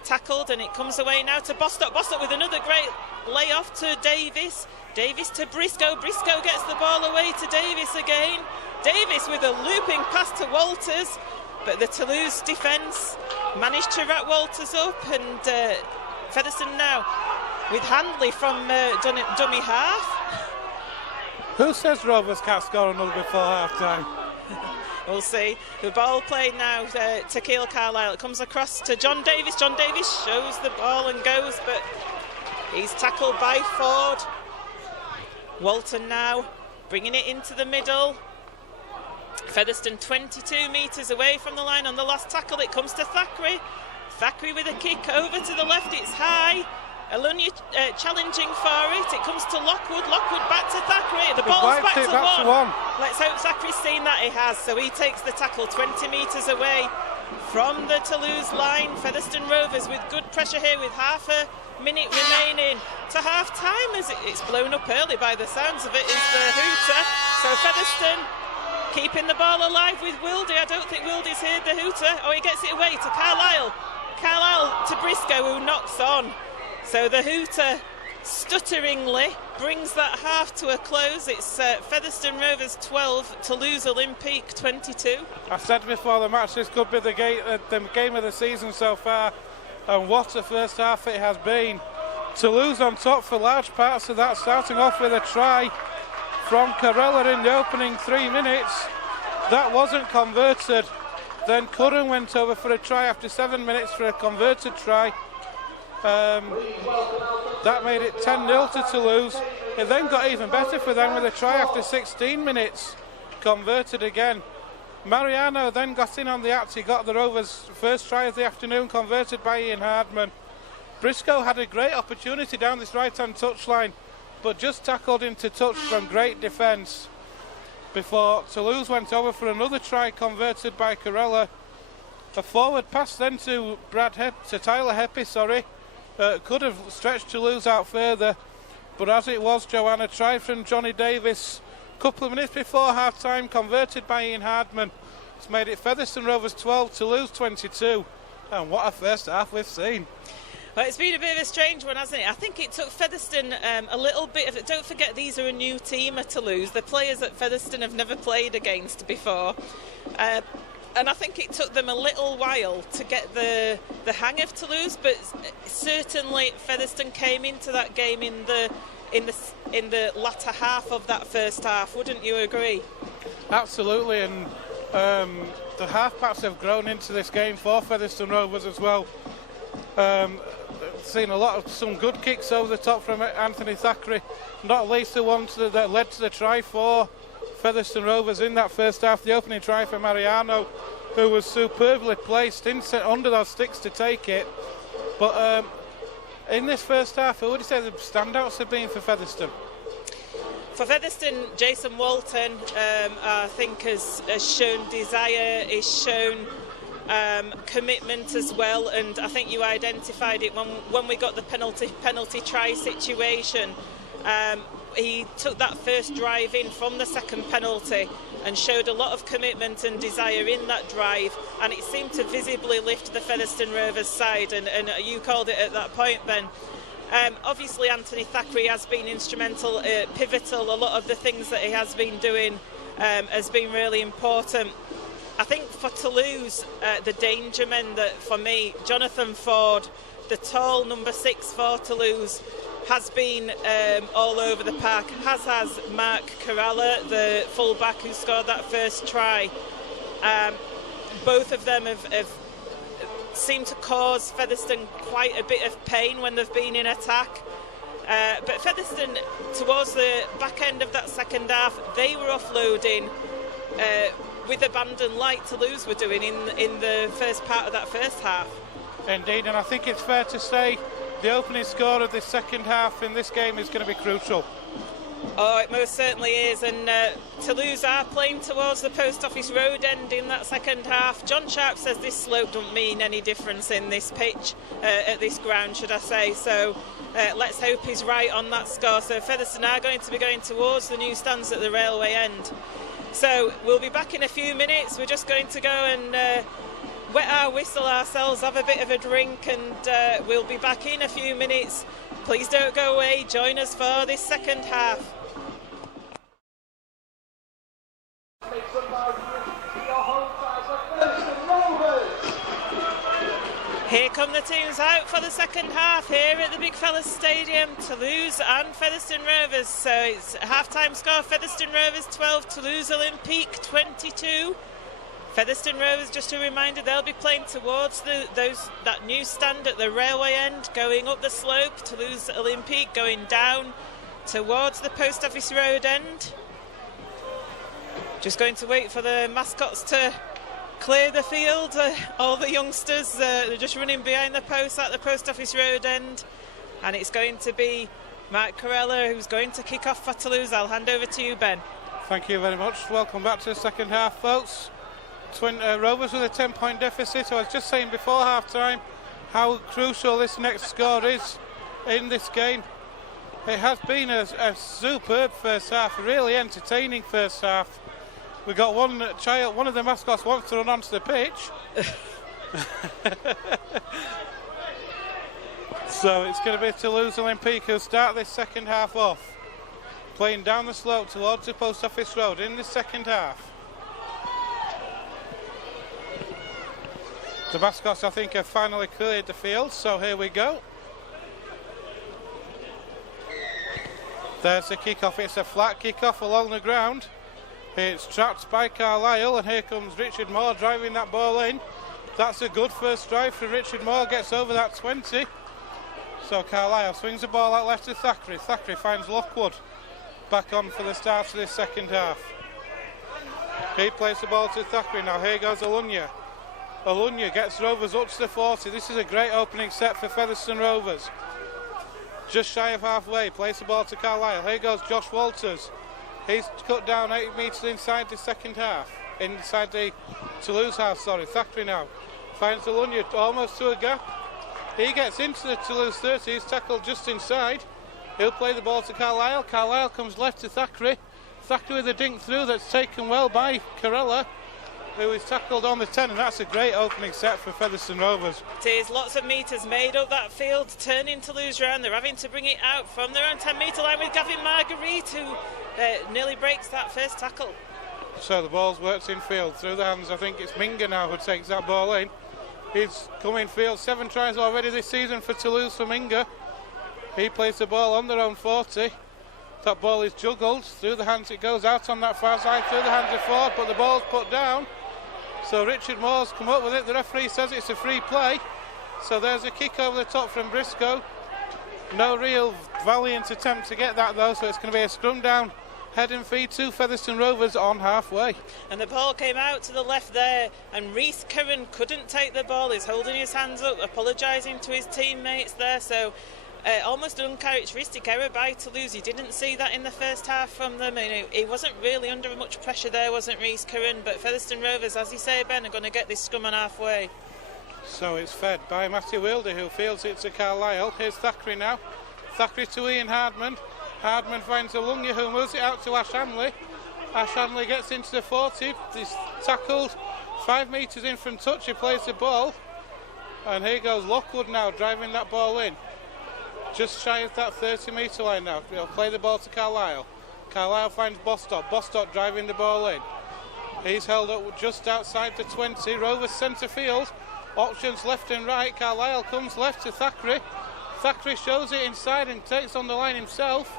tackled, and it comes away now to Bostock. Bostock with another great layoff to Davis. Davis to Briscoe. Briscoe gets the ball away to Davis again. Davis with a looping pass to Walters, but the Toulouse defence managed to wrap Walters up, and Featherstone now with Handley from dummy half. Who says Rovers can't score another before half time? We'll see. The ball played now to Keil Carlisle. It comes across to John Davis. John Davis shows the ball and goes, but he's tackled by Ford. Walton now bringing it into the middle. Featherstone 22 metres away from the line on the last tackle. It comes to Thackeray. Thackeray with a kick over to the left. It's high. Alunya challenging for it. It comes to Lockwood. Lockwood back to Thackeray. The ball's back to one. Let's hope Thackeray's seen that. He has. So he takes the tackle 20 metres away from the Toulouse line. Featherstone Rovers with good pressure here with half a minute remaining to half time, as it's blown up early by the sounds of it, is the hooter. So Featherstone keeping the ball alive with Wilde. I don't think Wilde's heard the hooter. Oh, he gets it away to Carlisle. Carlisle to Briscoe, who knocks on. So the hooter stutteringly brings that half to a close. It's Featherstone Rovers 12, Toulouse Olympique 22. I said before the match this could be the game of the season so far, and what a first half it has been. Toulouse on top for large parts of that, starting off with a try from Carella in the opening 3 minutes. That wasn't converted. Then Curran went over for a try after 7 minutes for a converted try. That made it 10-0 to Toulouse. It then got even better for them with a try after 16 minutes, converted again. Mariano then got in on the act. He got the Rovers' first try of the afternoon, converted by Ian Hardman. Briscoe had a great opportunity down this right-hand touchline, but just tackled into touch from great defence before Toulouse went over for another try, converted by Corella. A forward pass then to Tyler Heppy, could have stretched Toulouse out further, but as it was, Joanna, try from Johnny Davis a couple of minutes before half-time, converted by Ian Hardman. It's made it Featherstone Rovers 12, Toulouse 22, and what a first half we've seen. Well, it's been a bit of a strange one, hasn't it? I think it took Featherstone a little bit of it. Don't forget, these are a new team at Toulouse. The players at Featherstone have never played against before. And I think it took them a little while to get the hang of Toulouse, but certainly Featherstone came into that game in the latter half of that first half. Wouldn't you agree? Absolutely, and the half-backs have grown into this game for Featherstone Rovers as well. Seen some good kicks over the top from Anthony Thackeray, not least the ones that led to the try for Featherstone Rovers in that first half. The opening try for Mariano, who was superbly placed under those sticks to take it. But in this first half, who would you say the standouts have been for Featherstone? For Featherstone, Jason Walton, I think has shown desire, has shown commitment as well, and I think you identified it when we got the penalty try situation. He took that first drive in from the second penalty and showed a lot of commitment and desire in that drive, and it seemed to visibly lift the Featherstone Rovers side, and you called it at that point, Ben. Obviously Anthony Thackeray has been instrumental, pivotal. A lot of the things that he has been doing has been really important. I think for Toulouse, the danger men that for me, Jonathan Ford, the tall number 6 for Toulouse, has been all over the park, as has Mark Corella, the full-back who scored that first try. Both of them have seemed to cause Featherstone quite a bit of pain when they've been in attack. But Featherstone, towards the back end of that second half, they were offloading with abandon like Toulouse were doing in the first part of that first half. Indeed, and I think it's fair to say the opening score of this second half in this game is going to be crucial. Oh, it most certainly is, and Toulouse are playing towards the Post Office Road end in that second half. John Sharp says this slope don't mean any difference in this pitch, at this ground, should I say, so let's hope he's right on that score. So Featherstone are going to be going towards the new stands at the railway end. So we'll be back in a few minutes. We're just going to go and wet our whistle ourselves, have a bit of a drink, and we'll be back in a few minutes. Please don't go away. Join us for this second half. Here come the teams out for the second half here at the Big Fellas Stadium, Toulouse and Featherstone Rovers. So it's half-time score, Featherstone Rovers 12, Toulouse Olympique 22. Featherstone Rovers, just a reminder, they'll be playing towards that new stand at the railway end, going up the slope. Toulouse Olympique going down towards the Post Office Road end. Just going to wait for the mascots to clear the field. All the youngsters, they're just running behind the post at the Post Office Road end. And it's going to be Mark Corella who's going to kick off for Toulouse. I'll hand over to you, Ben. Thank you very much. Welcome back to the second half, folks. Rovers with a 10-point deficit. I was just saying before half-time how crucial this next score is in this game. It has been a superb first half, a really entertaining first half. We got one of the mascots wants to run onto the pitch. So it's going to be Toulouse Olympique who start this second half off, playing down the slope towards the Post Office Road in the second half. The mascots, I think, have finally cleared the field, so here we go. There's the kick-off. It's a flat kick-off along the ground. It's trapped by Carlisle, and here comes Richard Moore driving that ball in. That's a good first drive from Richard Moore, gets over that 20. So Carlisle swings the ball out left to Thackeray. Thackeray finds Lockwood. back on for the start of this second half. He plays the ball to Thackeray now. Here goes Alunga. Alunga gets Rovers up to the 40. This is a great opening set for Featherstone Rovers. Just shy of halfway. Plays the ball to Carlisle. Here goes Josh Walters. He's cut down 8 metres inside the second half. Inside the Toulouse half, sorry. Thackeray now finds Alunga almost to a gap. He gets into the Toulouse 30. He's tackled just inside. He'll play the ball to Carlisle. Carlisle comes left to Thackeray. Thackeray with a dink through that's taken well by Carella, who is tackled on the 10, and that's a great opening set for Featherstone Rovers. It is. Lots of metres made up that field, turning Toulouse round. They're having to bring it out from their own 10-metre line with Gavin Marguerite, who nearly breaks that first tackle. So the ball's worked in field through the hands. I think it's Minga now who takes that ball in. He's come in field. 7 tries already this season for Toulouse for Minga. He plays the ball on their own 40. That ball is juggled through the hands. It goes out on that far side through the hands of Ford, but the ball's put down. So Richard Moore's come up with it. The referee says it's a free play. So there's a kick over the top from Briscoe. No real valiant attempt to get that though, so it's going to be a scrum down, head and feed to Featherstone Rovers on halfway. And the ball came out to the left there, and Rhys Curran couldn't take the ball. He's holding his hands up, apologising to his teammates there. So almost an uncharacteristic error by Toulouse. You didn't see that in the first half from them. He wasn't really under much pressure there, wasn't Rhys Curran. But Featherstone Rovers, as you say, Ben, are going to get this scrum on halfway. So it's fed by Matthew Wilder, who fields it to Carlisle. Here's Thackeray now. Thackeray to Ian Hardman. Hardman finds Alunga, who moves it out to Ash Hanley. Ash Hanley gets into the 40. He's tackled 5 metres in from touch. He plays the ball. And here goes Lockwood now, driving that ball in. Just shy of that 30-metre line now. He'll play the ball to Carlisle. Carlisle finds Bostock. Bostock driving the ball in. He's held up just outside the 20. Rovers centre field. Options left and right. Carlisle comes left to Thackeray. Thackeray shows it inside and takes on the line himself.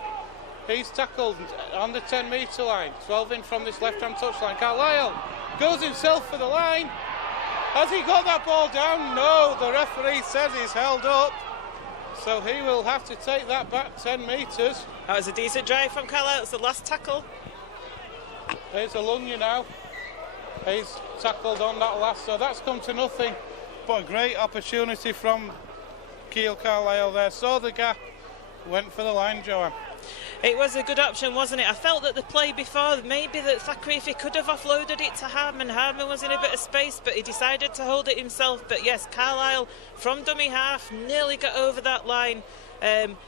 He's tackled on the 10-metre line. 12 in from this left-hand touchline. Carlisle goes himself for the line. Has he got that ball down? No, the referee says he's held up. So he will have to take that back 10 metres. That was a decent drive from Carlisle. It's the last tackle. There's Alunga now. He's tackled on that last, so that's come to nothing. But a great opportunity from Keele Carlisle there. Saw the gap, went for the line, Joanne. It was a good option, wasn't it? I felt that the play before, maybe that Thackeray, if he could have offloaded it to Hardman, Hardman was in a bit of space, but he decided to hold it himself. But yes, Carlisle from dummy half nearly got over that line.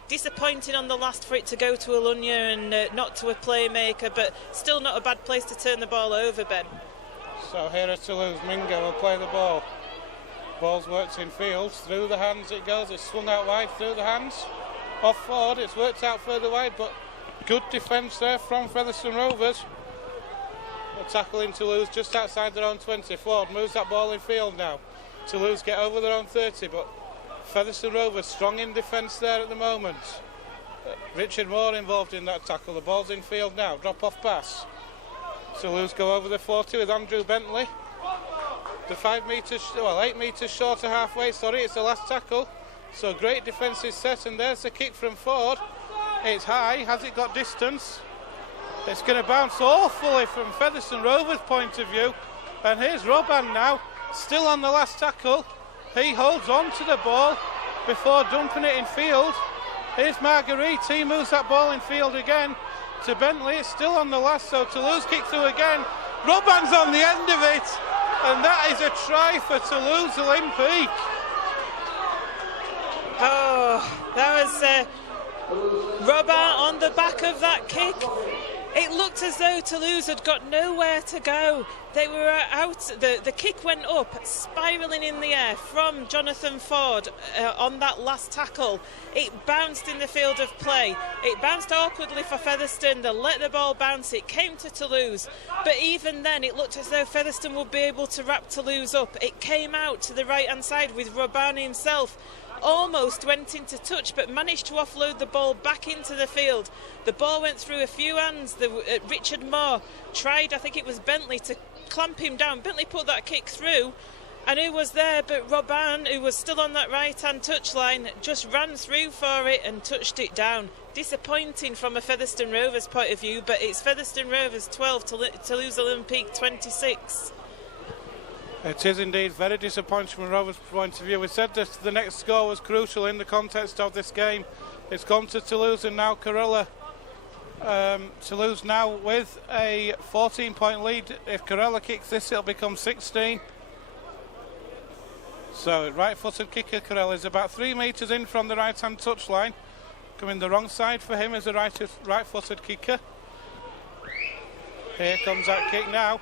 Disappointing on the last for it to go to Alunga and not to a playmaker, but still not a bad place to turn the ball over, Ben. So here at Toulouse, Minga will play the ball. Ball's worked in field, through the hands it goes, it's swung out wide through the hands. Off Ford, it's worked out further wide, but good defence there from Featherstone Rovers. A tackle in Toulouse just outside their own 20. Ford moves that ball in field now. Toulouse get over their own 30, but Featherstone Rovers strong in defence there at the moment. Richard Moore involved in that tackle. The ball's in field now, drop off pass. Toulouse go over the 40 with Andrew Bentley. The 8 metres short of halfway, it's the last tackle. So great defensive set, and there's the kick from Ford. It's high, has it got distance? It's going to bounce awfully from Featherstone Rovers' point of view. And here's Robban now, still on the last tackle. He holds on to the ball before dumping it in field. Here's Marguerite, he moves that ball in field again to Bentley. It's still on the last, so Toulouse kick through again. Robban's on the end of it, and that is a try for Toulouse Olympique. Oh, that was Robban on the back of that kick. It looked as though Toulouse had got nowhere to go. They were out, the kick went up, spiralling in the air from Jonathan Ford on that last tackle. It bounced in the field of play. It bounced awkwardly for Featherstone. They let the ball bounce. It came to Toulouse. But even then, it looked as though Featherstone would be able to wrap Toulouse up. It came out to the right-hand side with Robban himself. Almost went into touch, but managed to offload the ball back into the field. The ball went through a few hands. Richard Moore tried, I think it was Bentley, to clamp him down. Bentley put that kick through, And who was there but Robin, who was still on that right-hand touchline, just ran through for it and touched it down. Disappointing from a Featherstone Rovers point of view, but it's Featherstone Rovers 12, Toulouse Olympique 26. It is indeed very disappointing from a Rovers point of view. We said that the next score was crucial in the context of this game. It's gone to Toulouse and now Corella. Toulouse now with a 14-point lead. If Corella kicks this, it'll become 16. So right-footed kicker Corella is about 3 metres in from the right-hand touchline. Coming the wrong side for him as a right-footed kicker. Here comes that kick now.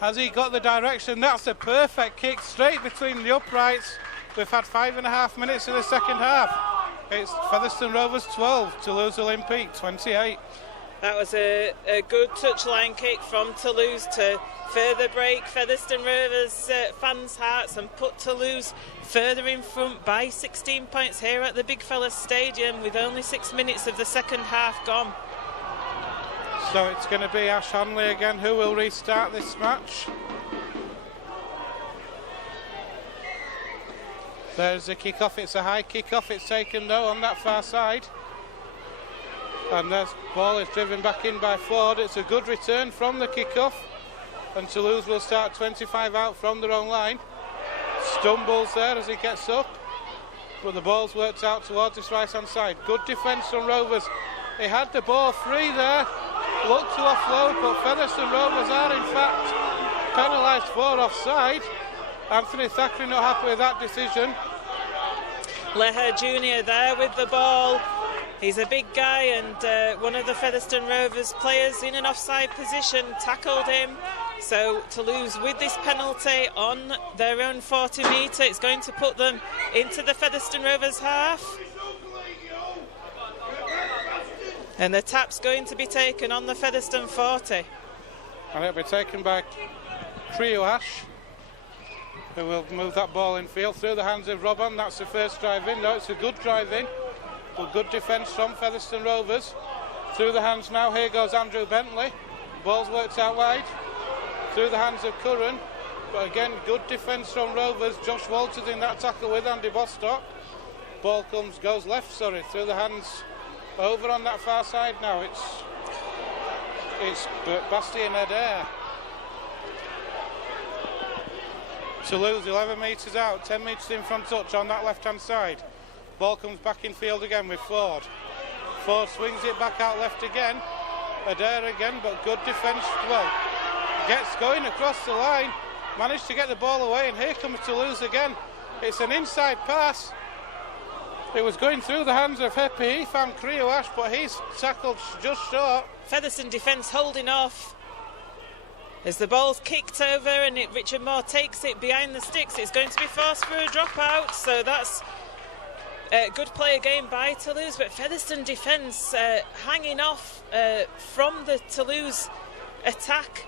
Has he got the direction? That's a perfect kick straight between the uprights. We've had 5.5 minutes in the second half. It's Featherstone Rovers 12, Toulouse Olympique 28. That was a good touchline kick from Toulouse to further break Featherstone Rovers fans' hearts and put Toulouse further in front by 16 points here at the Big Fella Stadium with only 6 minutes of the second half gone. So it's going to be Ash Hanley again who will restart this match. There's the kick-off. It's a high kick-off. It's taken though on that far side. And the ball is driven back in by Ford. It's a good return from the kick-off. And Toulouse will start 25 out from their own line. Stumbles there as he gets up. But the ball's worked out towards his right-hand side. Good defence from Rovers. He had the ball free there. Looked to offload, but Featherstone Rovers are in fact penalised for offside. Anthony Thackeray not happy with that decision. Leher Jr. there with the ball. He's a big guy, and one of the Featherstone Rovers players in an offside position tackled him. So Toulouse with this penalty on their own 40 metre, it's going to put them into the Featherstone Rovers half. And the tap's going to be taken on the Featherstone 40. And it'll be taken by Crioash, who will move that ball in field through the hands of Robin. That's the first drive in. No, it's a good drive in. But good defence from Featherstone Rovers. Through the hands now, here goes Andrew Bentley. Ball's worked out wide. Through the hands of Curran. But again, good defence from Rovers. Josh Walters in that tackle with Andy Bostock. Ball goes left, through the hands over on that far side now. It's Bastien Adair. Toulouse 11 metres out, 10 metres in from touch on that left-hand side. Ball comes back in field again with Ford. Ford swings it back out left again. Adair again, but good defence. Well, gets going across the line. Managed to get the ball away, and here comes Toulouse again. It's an inside pass. It was going through the hands of Heppy. He found Crioash, but he's tackled just short. Featherstone defence holding off. As the ball's kicked over and Richard Moore takes it behind the sticks, it's going to be forced for a dropout. So that's a good play again by Toulouse, but Featherstone defence hanging off from the Toulouse attack.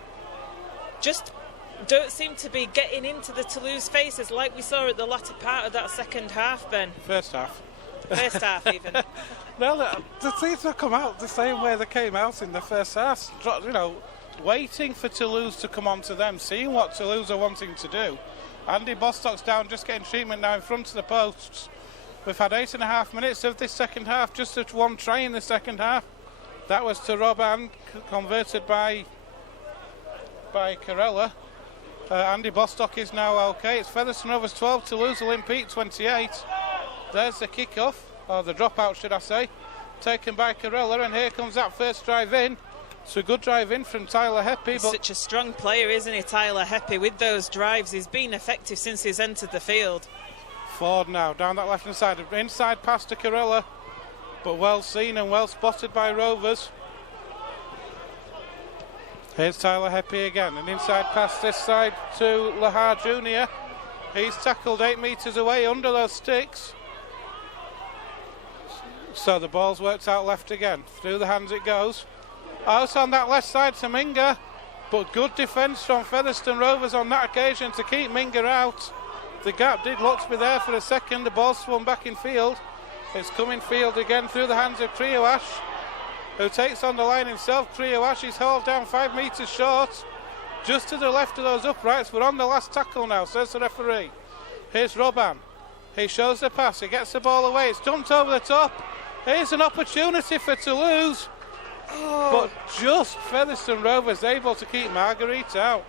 Just don't seem to be getting into the Toulouse faces like we saw at the latter part of that second half, Ben. First half. First half, even. Well, the teams have come out the same way they came out in the first half. You know, waiting for Toulouse to come on to them, seeing what Toulouse are wanting to do. Andy Bostock's down, just getting treatment now in front of the posts. We've had 8.5 minutes of this second half, just at one try in the second half. That was to Robin, converted by Corella. Andy Bostock is now okay. It's Featherstone Rovers 12, Toulouse Olympique 28. There's the kick-off, or the dropout should I say, taken by Corella, and here comes that first drive in. It's a good drive in from Tyler Heppy. He's such a strong player, isn't he, Tyler Heppy? With those drives, he's been effective since he's entered the field. Ford now, down that left-hand side. Inside pass to Corella, but well seen and well spotted by Rovers. Here's Tyler Heppy again. An inside pass this side to Lahar Jr. He's tackled 8 metres away under those sticks. So the ball's worked out left again. Through the hands it goes. Out on that left side to Minga, but good defence from Featherstone Rovers on that occasion to keep Minga out. The gap did look to be there for a second. The ball swung back in field. It's come in field again through the hands of Crioash, who takes on the line himself. Crioash is hauled down 5 metres short. just to the left of those uprights. We're on the last tackle now, says the referee. Here's Robin. He shows the pass. He gets the ball away. It's dumped over the top. Here's an opportunity for Toulouse. But just Featherstone Rovers able to keep Marguerite out.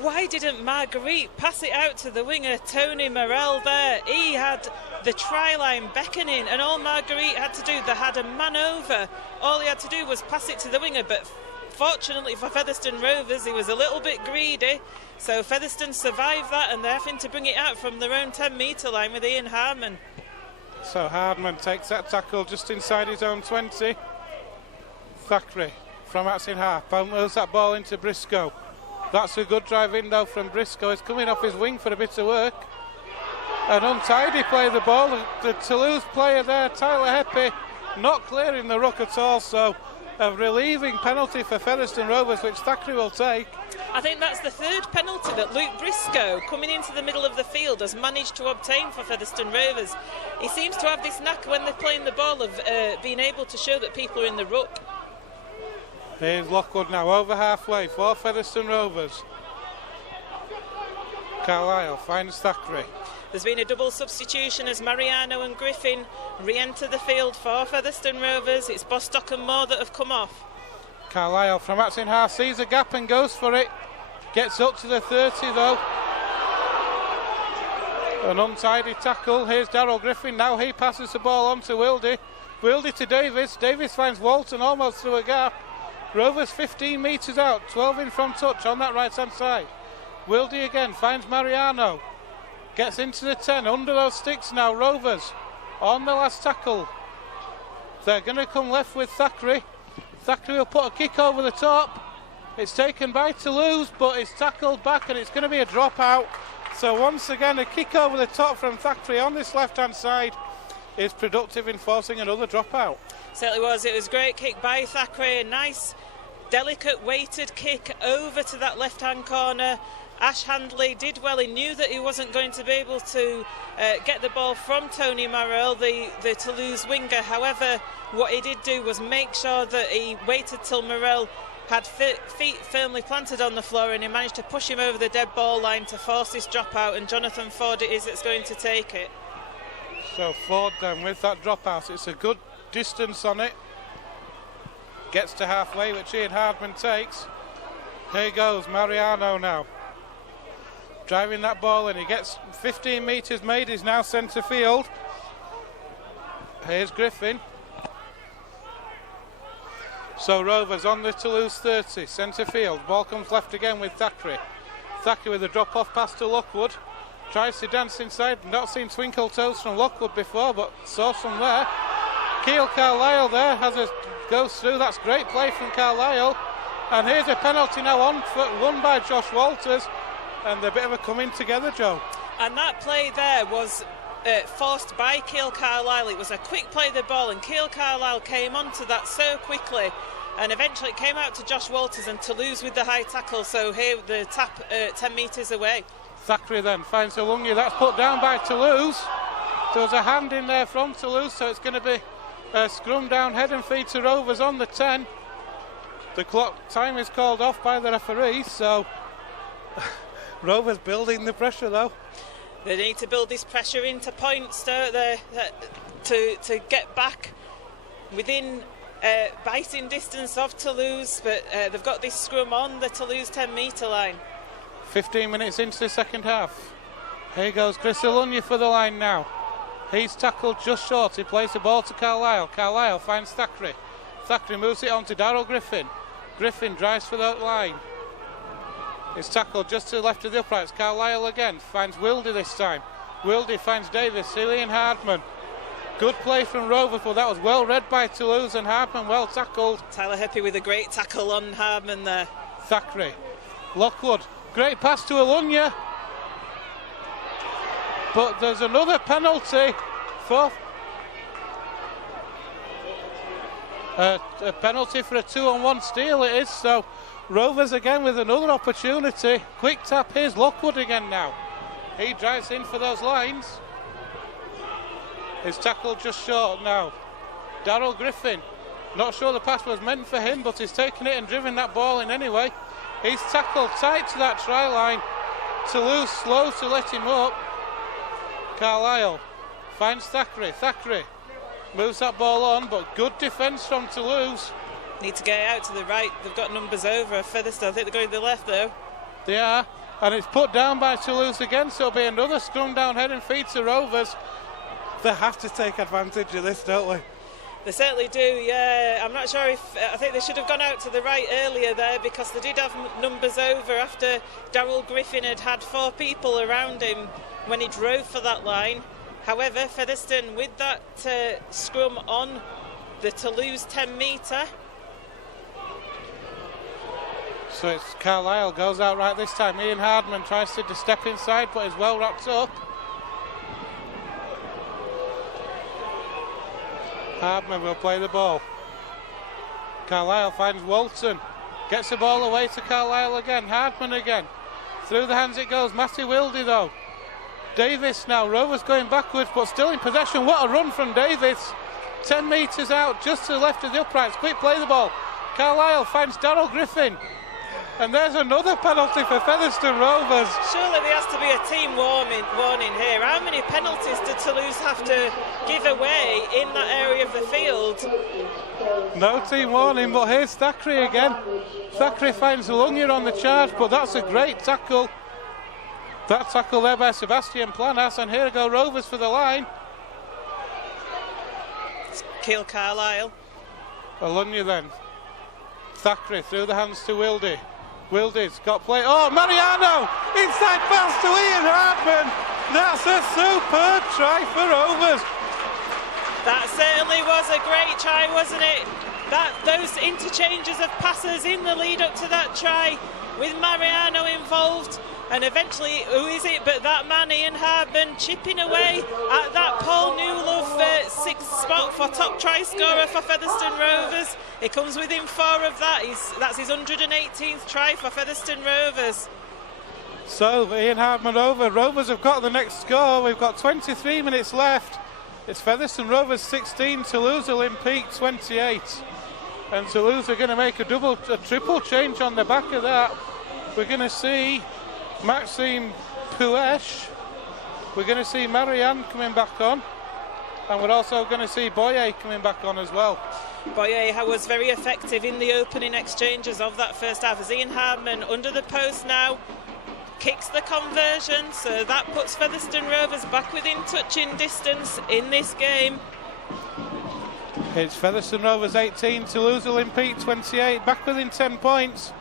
Why didn't Marguerite pass it out to the winger, Tony Morel there? He had the try line beckoning, and all Marguerite had to do, they had a man over. All he had to do was pass it to the winger, but fortunately for Featherstone Rovers, he was a little bit greedy. So Featherstone survived that, and they're having to bring it out from their own 10-metre line with Ian Hardman. So Hardman takes that tackle just inside his own 20. Thackeray from Atsin half moves that ball into Briscoe. That's a good drive in though from Briscoe. He's coming off his wing for a bit of work. An untidy play the ball. The Toulouse player there, Tyler Heppy, not clearing the ruck at all. So a relieving penalty for Featherstone Rovers, which Thackeray will take. I think that's the third penalty that Luke Briscoe, coming into the middle of the field, has managed to obtain for Featherstone Rovers. He seems to have this knack when they're playing the ball of being able to show that people are in the ruck. Here's Lockwood now, over halfway for Featherstone Rovers. Carlisle finds Thackeray. There's been a double substitution as Mariano and Griffin re-enter the field for Featherstone Rovers. It's Bostock and Moore that have come off. Carlisle from Atsin half sees a gap and goes for it. Gets up to the 30 though. An untidy tackle. Here's Darryl Griffin. Now he passes the ball on to Wildy. Wildy to Davis. Davis finds Walton almost through a gap. Rovers 15 metres out, 12 in from touch on that right hand side. Wildy again finds Mariano. Gets into the 10, under those sticks now, Rovers on the last tackle. They're going to come left with Thackeray. Thackeray will put a kick over the top. It's taken by Toulouse, but it's tackled back and it's going to be a drop out. So once again, a kick over the top from Thackeray on this left hand side is productive in forcing another drop out. Certainly was. It was a great kick by Thackeray. A nice, delicate, weighted kick over to that left-hand corner. Ash Handley did well. He knew that he wasn't going to be able to get the ball from Tony Morel, the Toulouse winger. However, what he did do was make sure that he waited till Morel had feet firmly planted on the floor, and he managed to push him over the dead ball line to force this drop out, and Jonathan Ford it is that's going to take it. So Ford then with that drop out, it's a good distance on it. Gets to halfway, which Ian Hardman takes. Here goes Mariano now. Driving that ball in, he gets 15 metres made, he's now centre field. Here's Griffin. So Rovers on the Toulouse 30, centre field. Ball comes left again with Thackeray. Thackeray with a drop off pass to Lockwood. Tries to dance inside, not seen twinkle toes from Lockwood before, but saw some there. Keel Carlisle there goes through. That's great play from Carlisle. And here's a penalty now won by Josh Walters. And a bit of a coming together, Joe. And that play there was forced by Keel Carlisle. It was a quick play of the ball, and Keel Carlisle came onto that so quickly. And eventually it came out to Josh Walters and Toulouse with the high tackle. So here the tap 10 metres away. Thackeray then finds Alungi. That's put down by Toulouse. There was a hand in there from Toulouse, so it's going to be a scrum down, head and feet to Rovers on the 10. The clock time is called off by the referee, so Rovers building the pressure though. They need to build this pressure into points, don't they, to get back within biting distance of Toulouse, but they've got this scrum on the Toulouse 10 metre line. 15 minutes into the second half. Here goes Chris Alunyi for the line now. He's tackled just short. He plays the ball to Carlisle. Carlisle finds Thackeray. Thackeray moves it on to Darryl Griffin. Griffin drives for the line. It's tackled just to the left of the uprights. Carlisle again finds Wildy this time. Wildy finds Davis. Ian Hardman. Good play from Rovers, but that was well read by Toulouse, and Hardman well tackled. Tyler Heppy with a great tackle on Hardman there. Thackeray. Lockwood. Great pass to Alunyi. But there's another penalty for a penalty for a 2-on-1 steal it is. So Rovers again with another opportunity. Quick tap, here's Lockwood again now. He drives in for those lines. His tackle just short now. Darryl Griffin, not sure the pass was meant for him, but he's taken it and driven that ball in anyway. He's tackled tight to that try line. Toulouse slow to let him up. Carlisle finds Thackeray. Thackeray moves that ball on, but good defence from Toulouse. Need to get out to the right. They've got numbers over Featherstone. I think they're going to the left though. They are, and it's put down by Toulouse again, so it'll be another scrum down head and feet to Rovers. They have to take advantage of this, don't we? They certainly do, yeah. I'm not sure if... I think they should have gone out to the right earlier there because they did have numbers over after Darryl Griffin had 4 people around him when he drove for that line. However, Featherstone with that scrum on the Toulouse 10 metre. So it's Carlisle goes out right this time. Ian Hardman tries to step inside, but is well wrapped up. Hardman will play the ball. Carlisle finds Walton. Gets the ball away to Carlisle again. Hardman again. Through the hands it goes. Matty Wildy though. Davis now. Rovers going backwards but still in possession. What a run from Davis. 10 metres out just to the left of the uprights. Quick play the ball. Carlisle finds Darryl Griffin. And there's another penalty for Featherstone Rovers. Surely there has to be a team warning here. How many penalties did Toulouse have to give away in that area of the field? No team warning, but here's Thackeray again. Thackeray finds Lungier on the charge, but that's a great tackle. That tackle there by Sebastian Planas, and here go Rovers for the line. Kill Carlisle. Lungier then. Thackeray through the hands to Wildy. Wildy's got play. Oh, Mariano! Inside pass to Ian Hardman. That's a superb try for Rovers. That certainly was a great try, wasn't it? Those interchanges of passes in the lead up to that try with Mariano involved. And eventually, who is it but that man, Ian Hardman, chipping away at that Paul Newlove 6th spot for top try scorer for Featherstone Rovers. He comes within 4 of that. That's his 118th try for Featherstone Rovers. So, Ian Hardman over. Rovers have got the next score. We've got 23 minutes left. It's Featherstone Rovers 16, Toulouse Olympique 28. And Toulouse are going to make a triple change on the back of that. We're going to see Maxime Pouesh. We're going to see Marianne coming back on, and we're also going to see Boyer coming back on as well. Boyer was very effective in the opening exchanges of that first half as Ian Hardman under the post now kicks the conversion, so that puts Featherstone Rovers back within touching distance in this game. It's Featherstone Rovers 18, Toulouse Olympique 28, back within 10 points.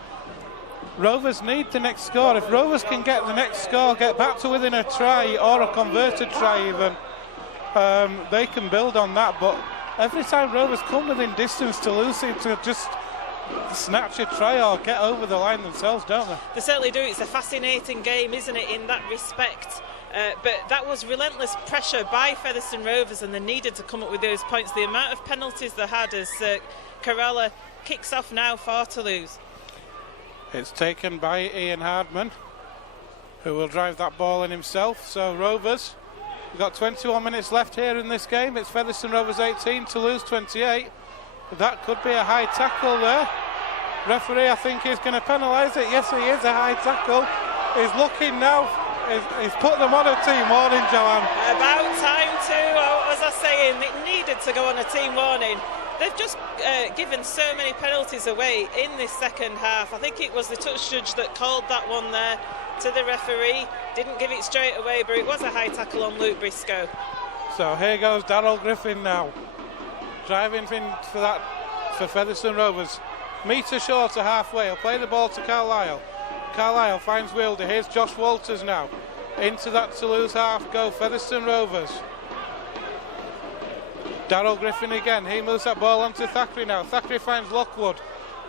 Rovers need the next score. If Rovers can get the next score, get back to within a try or a converted try even, they can build on that. But every time Rovers come within distance, Toulouse seem to just snatch a try or get over the line themselves, don't they? They certainly do. It's a fascinating game, isn't it, in that respect? But that was relentless pressure by Featherstone Rovers, and they needed to come up with those points. The amount of penalties they had as Carella kicks off now for Toulouse. It's taken by Ian Hardman, who will drive that ball in himself. So Rovers, we've got 21 minutes left here in this game. It's Featherstone Rovers 18, Toulouse 28. That could be a high tackle there. Referee, I think, is going to penalise it. Yes, he is, a high tackle. He's looking now. He's put them on a team warning, Joanne. About time to, as I was saying, it needed to go on a team warning. They've just given so many penalties away in this second half. I think it was the touch judge that called that one there to the referee. Didn't give it straight away, but it was a high tackle on Luke Briscoe. So here goes Darryl Griffin now. Driving in for Featherstone Rovers. Metre short to halfway. He'll play the ball to Carlisle. Carlisle finds Wilder. Here's Josh Walters now. Into that Toulouse half go Featherstone Rovers. Darryl Griffin again. He moves that ball onto Thackeray now. Thackeray finds Lockwood.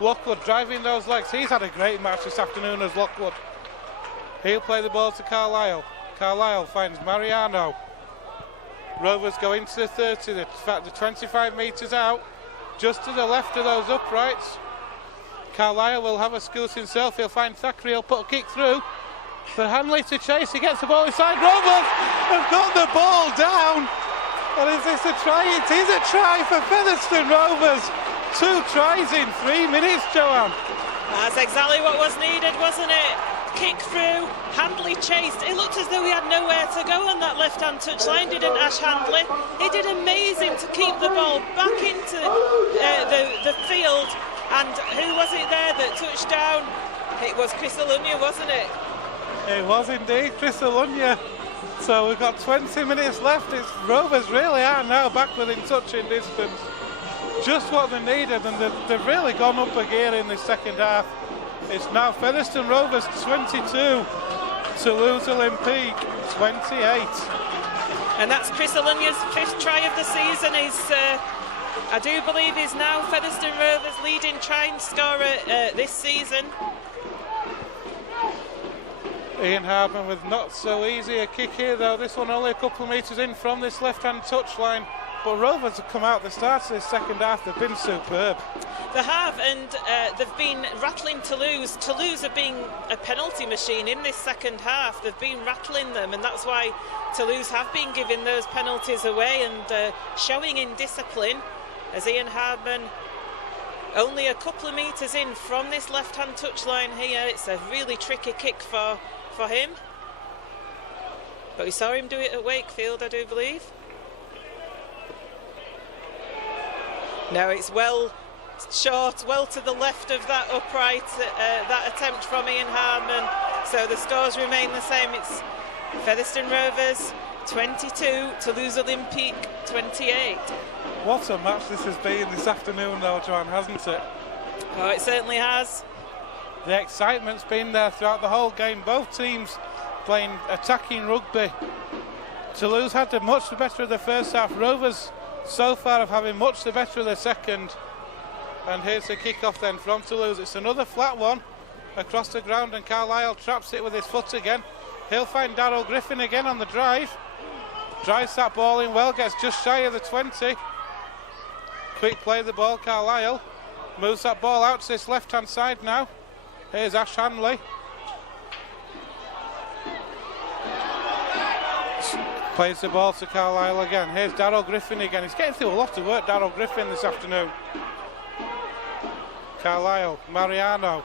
Lockwood driving those legs. He's had a great match this afternoon as Lockwood. He'll play the ball to Carlisle. Carlisle finds Mariano. Rovers go into the 30. In fact, the 25 metres out. Just to the left of those uprights. Carlisle will have a scoot himself. He'll find Thackeray. He'll put a kick through. For Hanley to chase. He gets the ball inside. Rovers have got the ball down. And is this a try? It is a try for Featherstone Rovers. 2 tries in 3 minutes, Joanne. That's exactly what was needed, wasn't it? Kick through, Handley chased. It looked as though he had nowhere to go on that left-hand touchline, didn't Ash Handley? He did amazing to keep the ball back into the field. And who was it there that touched down? It was Chris Alunya, wasn't it? It was indeed Chris Alunya. So we've got 20 minutes left. It's Rovers really are now back within touching distance. Just what they needed, and they've really gone up a gear in the second half. It's now Featherstone Rovers 22, Toulouse Olympique 28. And that's Chris Alunya's 5th try of the season. I do believe he's now Featherstone Rovers' leading try scorer this season. Ian Hardman with not so easy a kick here, though. This one only a couple of metres in from this left-hand touchline. But Rovers have come out at the start of this second half. They've been superb. They have, and they've been rattling Toulouse. Toulouse have been a penalty machine in this second half. They've been rattling them, and that's why Toulouse have been giving those penalties away and showing indiscipline. As Ian Hardman only a couple of metres in from this left-hand touchline here. It's a really tricky kick for him. But we saw him do it at Wakefield, I do believe. No, it's well short, well to the left of that upright, that attempt from Ian Harmon. So the scores remain the same. It's Featherstone Rovers 22, Toulouse Olympique 28. What a match this has been this afternoon, though, Joanne, hasn't it? Oh, it certainly has. The excitement's been there throughout the whole game. Both teams playing attacking rugby. Toulouse had much the better of the first half. Rovers so far have having much the better of the second. And here's the kick-off then from Toulouse. It's another flat one across the ground, and Carlisle traps it with his foot again. He'll find Darryl Griffin again on the drive. Drives that ball in well, gets just shy of the 20. Quick play of the ball, Carlisle. Moves that ball out to this left-hand side now. Here's Ash Hanley. Plays the ball to Carlisle again. Here's Darryl Griffin again. He's getting through a lot of work, Darryl Griffin, this afternoon. Carlisle, Mariano.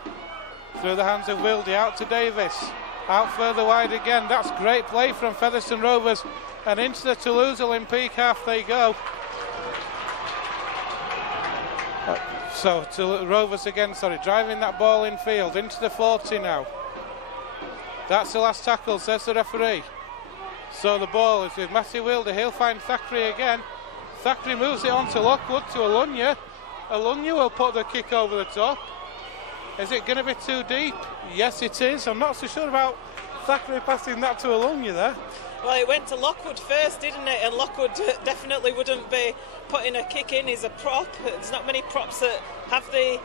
Through the hands of Wildy, out to Davis. Out further wide again. That's great play from Featherstone Rovers. And into the Toulouse Olympique half they go. So to Rovers again, driving that ball in field into the 40 now. That's the last tackle, says the referee. So the ball is with Matthew Wilder. He'll find Thackeray again. Thackeray moves it on to Lockwood, to Alunya. Alunya will put the kick over the top. Is it going to be too deep? Yes, it is. I'm not so sure about Thackeray passing that to Alunya there. Well, it went to Lockwood first, didn't it? And Lockwood definitely wouldn't be putting a kick in. He's a prop. There's not many props that have the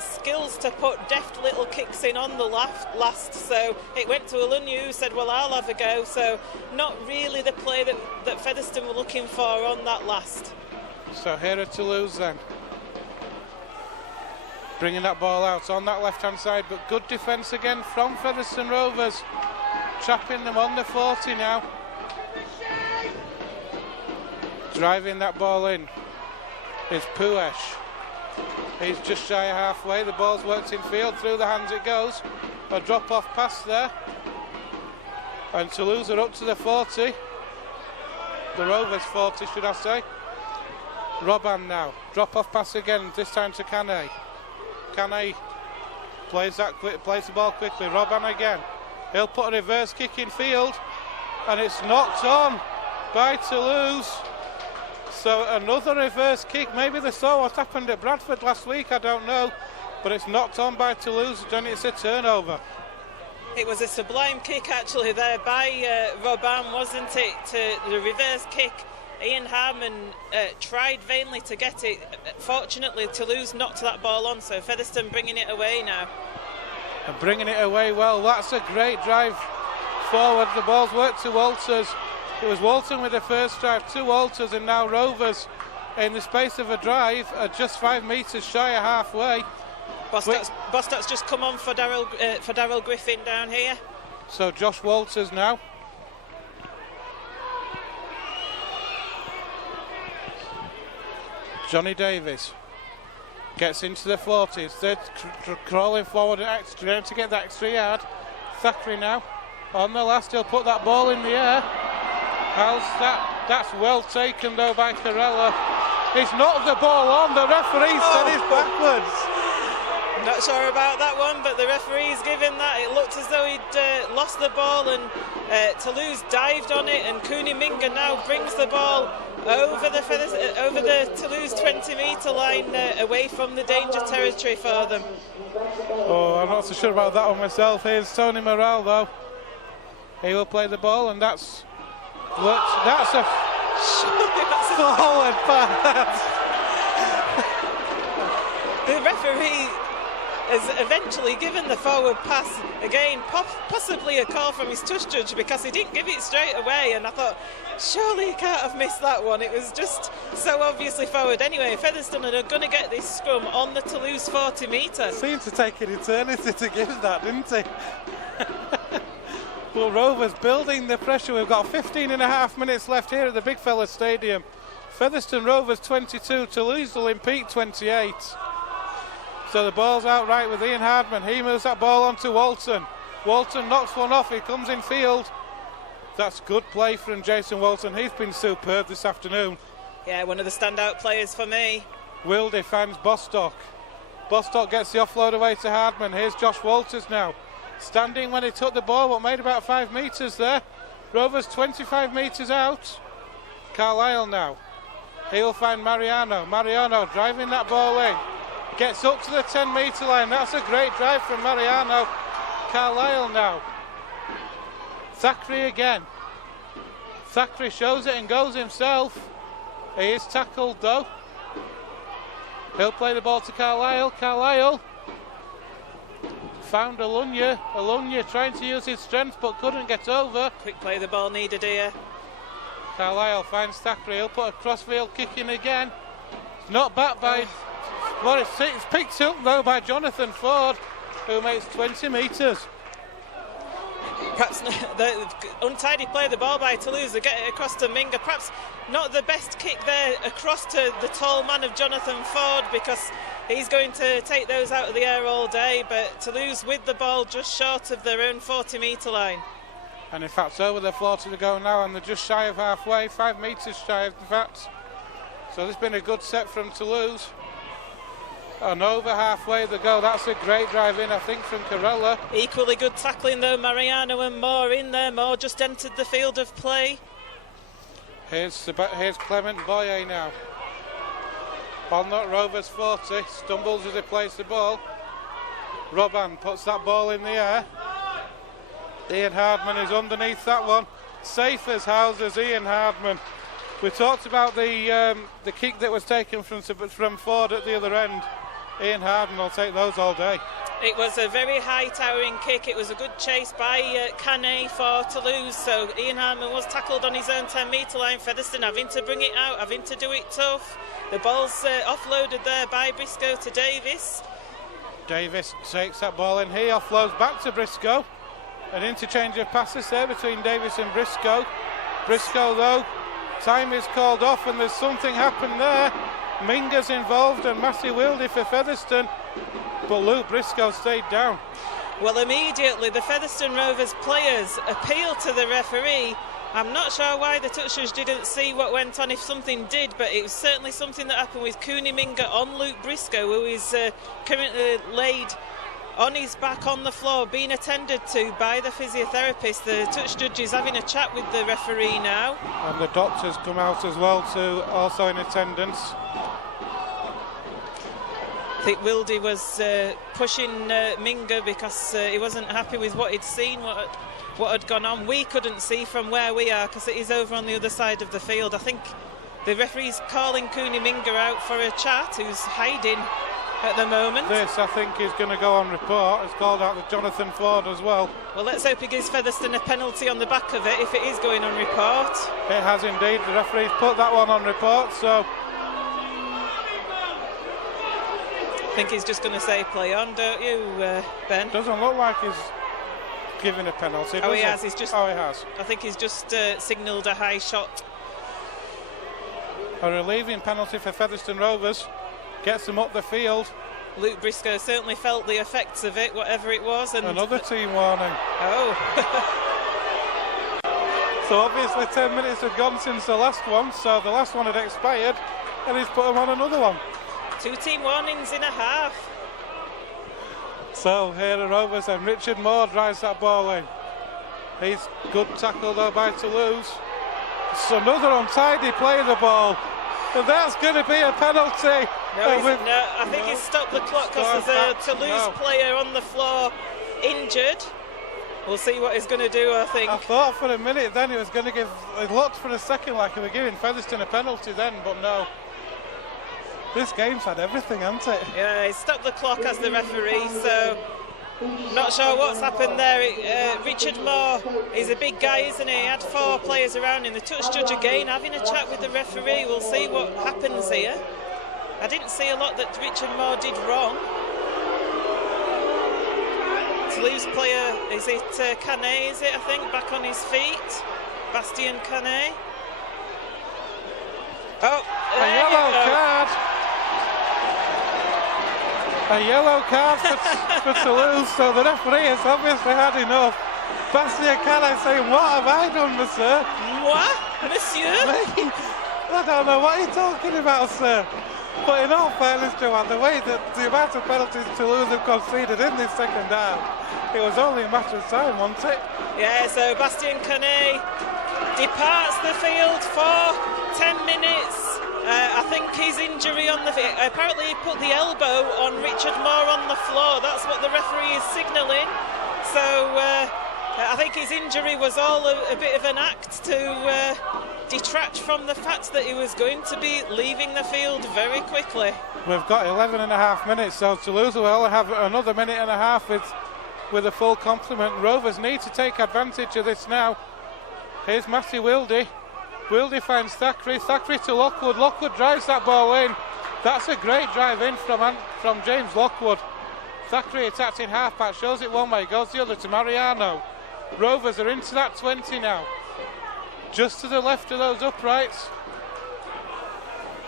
skills to put deft little kicks in on the last. So it went to Alunya, who said, well, I'll have a go. So not really the play that Featherstone were looking for on that last. So here are Toulouse then. Bringing that ball out on that left-hand side, but good defence again from Featherstone Rovers. Trapping them on the 40 now. Driving that ball in is Puesh. He's just shy of halfway. The ball's worked in field. Through the hands it goes. A drop-off pass there. And Toulouse are up to the 40. The Rovers 40, should I say. Robban now. Drop-off pass again, this time to Canet. Canet plays the ball quickly. Robban again. He'll put a reverse kick in field, and it's knocked on by Toulouse. So another reverse kick. Maybe they saw what happened at Bradford last week, I don't know, but it's knocked on by Toulouse, and it's a turnover. It was a sublime kick actually there by Robban, wasn't it? To the reverse kick. Ian Harmon tried vainly to get it. Fortunately, Toulouse knocked that ball on, so Featherstone bringing it away now. And bringing it away well. That's a great drive forward. The ball's worked to Walters. It was Walton with the first drive to Walters, and now Rovers in the space of a drive are just 5 metres shy of halfway. Bostock's just come on for Darryl Griffin down here. So Josh Walters now. Johnny Davis. Gets into the 40s. They're crawling forward trying to get that extra yard. Thackeray now on the last. He'll put that ball in the air. How's that? That's well taken though by Carella. He's knocked the ball on. The referee said it's backwards. Not sure about that one, but the referee's given that. It looked as though he'd lost the ball, and Toulouse dived on it, and Cooney Minga now brings the ball over the Toulouse 20-metre line, away from the danger territory for them. Oh, I'm not so sure about that one myself. Here's Tony Morrell though. He will play the ball, and that's a forward pass. The referee has eventually given the forward pass again, possibly a call from his touch judge, because he didn't give it straight away, and I thought surely he can't have missed that one. It was just so obviously forward. Anyway, Featherstone are going to get this scrum on the Toulouse 40-metre. Seemed to take an eternity to give that, didn't he? Well, Rovers building the pressure. We've got 15 and a half minutes left here at the Big Fella Stadium. Featherstone Rovers 22, Toulouse Olympique 28. So the ball's out right with Ian Hardman. He moves that ball onto Walton. Walton knocks one off. He comes in field. That's good play from Jason Walton. He's been superb this afternoon. Yeah, one of the standout players for me. Wilde finds Bostock. Bostock gets the offload away to Hardman. Here's Josh Walters now. Standing when he took the ball, but made about 5 metres there. Rovers 25 metres out. Carlisle now. He'll find Mariano. Mariano driving that ball in. Gets up to the 10-metre line. That's a great drive from Mariano. Carlisle now. Thackeray again. Thackeray shows it and goes himself. He is tackled though. He'll play the ball to Carlisle. Carlisle found Alunga. Alunga trying to use his strength but couldn't get over. Quick play the ball needed here. Carlisle finds Thackeray. He'll put a crossfield kick in again. It's not back by... Well, it's picked up though by Jonathan Ford, who makes 20 metres. Perhaps the untidy play the ball by Toulouse. They get it across to Minga. Perhaps not the best kick there across to the tall man of Jonathan Ford, because he's going to take those out of the air all day. But Toulouse with the ball just short of their own 40-metre line. And in fact, over the 40 to go now, and they're just shy of halfway, 5 metres shy in fact. So there's been a good set from Toulouse. And over halfway they go. That's a great drive in, I think, from Carella. Equally good tackling though, Mariano and Moore in there. Moore just entered the field of play. Here's Clement Boyer now. On that Rovers 40, stumbles as he plays the ball. Robban puts that ball in the air. Ian Hardman is underneath that one. Safe as houses, Ian Hardman. We talked about the kick that was taken from Ford at the other end. Ian Hardman will take those all day. It was a very high towering kick. It was a good chase by Canet for Toulouse. So Ian Hardman was tackled on his own 10-metre line. Featherstone having to bring it out, having to do it tough. The ball's offloaded there by Briscoe to Davis. Davis takes that ball in. He offloads back to Briscoe. An interchange of passes there between Davis and Briscoe. Briscoe though, time is called off and there's something happened there. Minga's involved and Matty Wilde for Featherstone, but Luke Briscoe stayed down. Well, immediately the Featherstone Rovers players appealed to the referee. I'm not sure why the touchers didn't see what went on, if something did, but it was certainly something that happened with Cooney Minga on Luke Briscoe, who is currently laid on his back on the floor, being attended to by the physiotherapist. The touch judge is having a chat with the referee now. And the doctors come out as well, too, also in attendance. I think Wilde was pushing Minga because he wasn't happy with what he'd seen, what had gone on. We couldn't see from where we are because it is over on the other side of the field. I think the referee's calling Cooney Minga out for a chat, who's hiding at the moment. This, I think, is going to go on report. It's called out to Jonathan Ford as well. Well, let's hope he gives Featherstone a penalty on the back of it if it is going on report. It has indeed. The referee's put that one on report, so... I think he's just going to say play on, don't you, Ben? Doesn't look like he's giving a penalty, Oh, he has. He's just, oh, he has. I think he's just signalled a high shot. A relieving penalty for Featherstone Rovers. gets them up the field. Luke Briscoe certainly felt the effects of it, whatever it was. And another team warning. Oh. So obviously 10 minutes had gone since the last one, so the last one had expired, and he's put them on another one. 2 team warnings in a half. So here are Rovers, and Richard Moore drives that ball in. He's good tackle though by Toulouse. It's another untidy play of the ball, and that's going to be a penalty. No, I think he's stopped the clock because there's a Toulouse player on the floor injured. We'll see what he's going to do, I think. I thought for a minute then he was going to give, it looked for a second like he was giving Featherstone a penalty then, but no. This game's had everything, hasn't it? Yeah, he's stopped the clock as the referee, so not sure what's happened there. Richard Moore, he's a big guy, isn't he? He had 4 players around him. The touch judge again having a chat with the referee. We'll see what happens here. I didn't see a lot that Richard Moore did wrong. Toulouse player, is it Canet, is it, I think, back on his feet? Bastien Canet. Oh, a yellow card. A yellow card for Toulouse, so the referee has obviously had enough. Bastien Canet saying, what have I done, monsieur? What? Monsieur? I don't know what you're talking about, sir. But in all fairness, Joanne, the way that the amount of penalties Toulouse have conceded in this second half, it was only a matter of time, wasn't it? Yeah, so Bastien Canet departs the field for 10 minutes. I think his injury on the apparently he put the elbow on Richard Moore on the floor. That's what the referee is signalling. So I think his injury was all a bit of an act to detract from the fact that he was going to be leaving the field very quickly. We've got 11 and a half minutes, so Toulouse will only have another minute and a half with a full complement. Rovers need to take advantage of this now. Here's Matty Wildy. Wildy finds Thackeray. Thackeray to Lockwood. Lockwood drives that ball in. That's a great drive in from James Lockwood. Thackeray attacked in half-back, shows it one way, goes the other to Mariano. Rovers are into that 20 now. Just to the left of those uprights.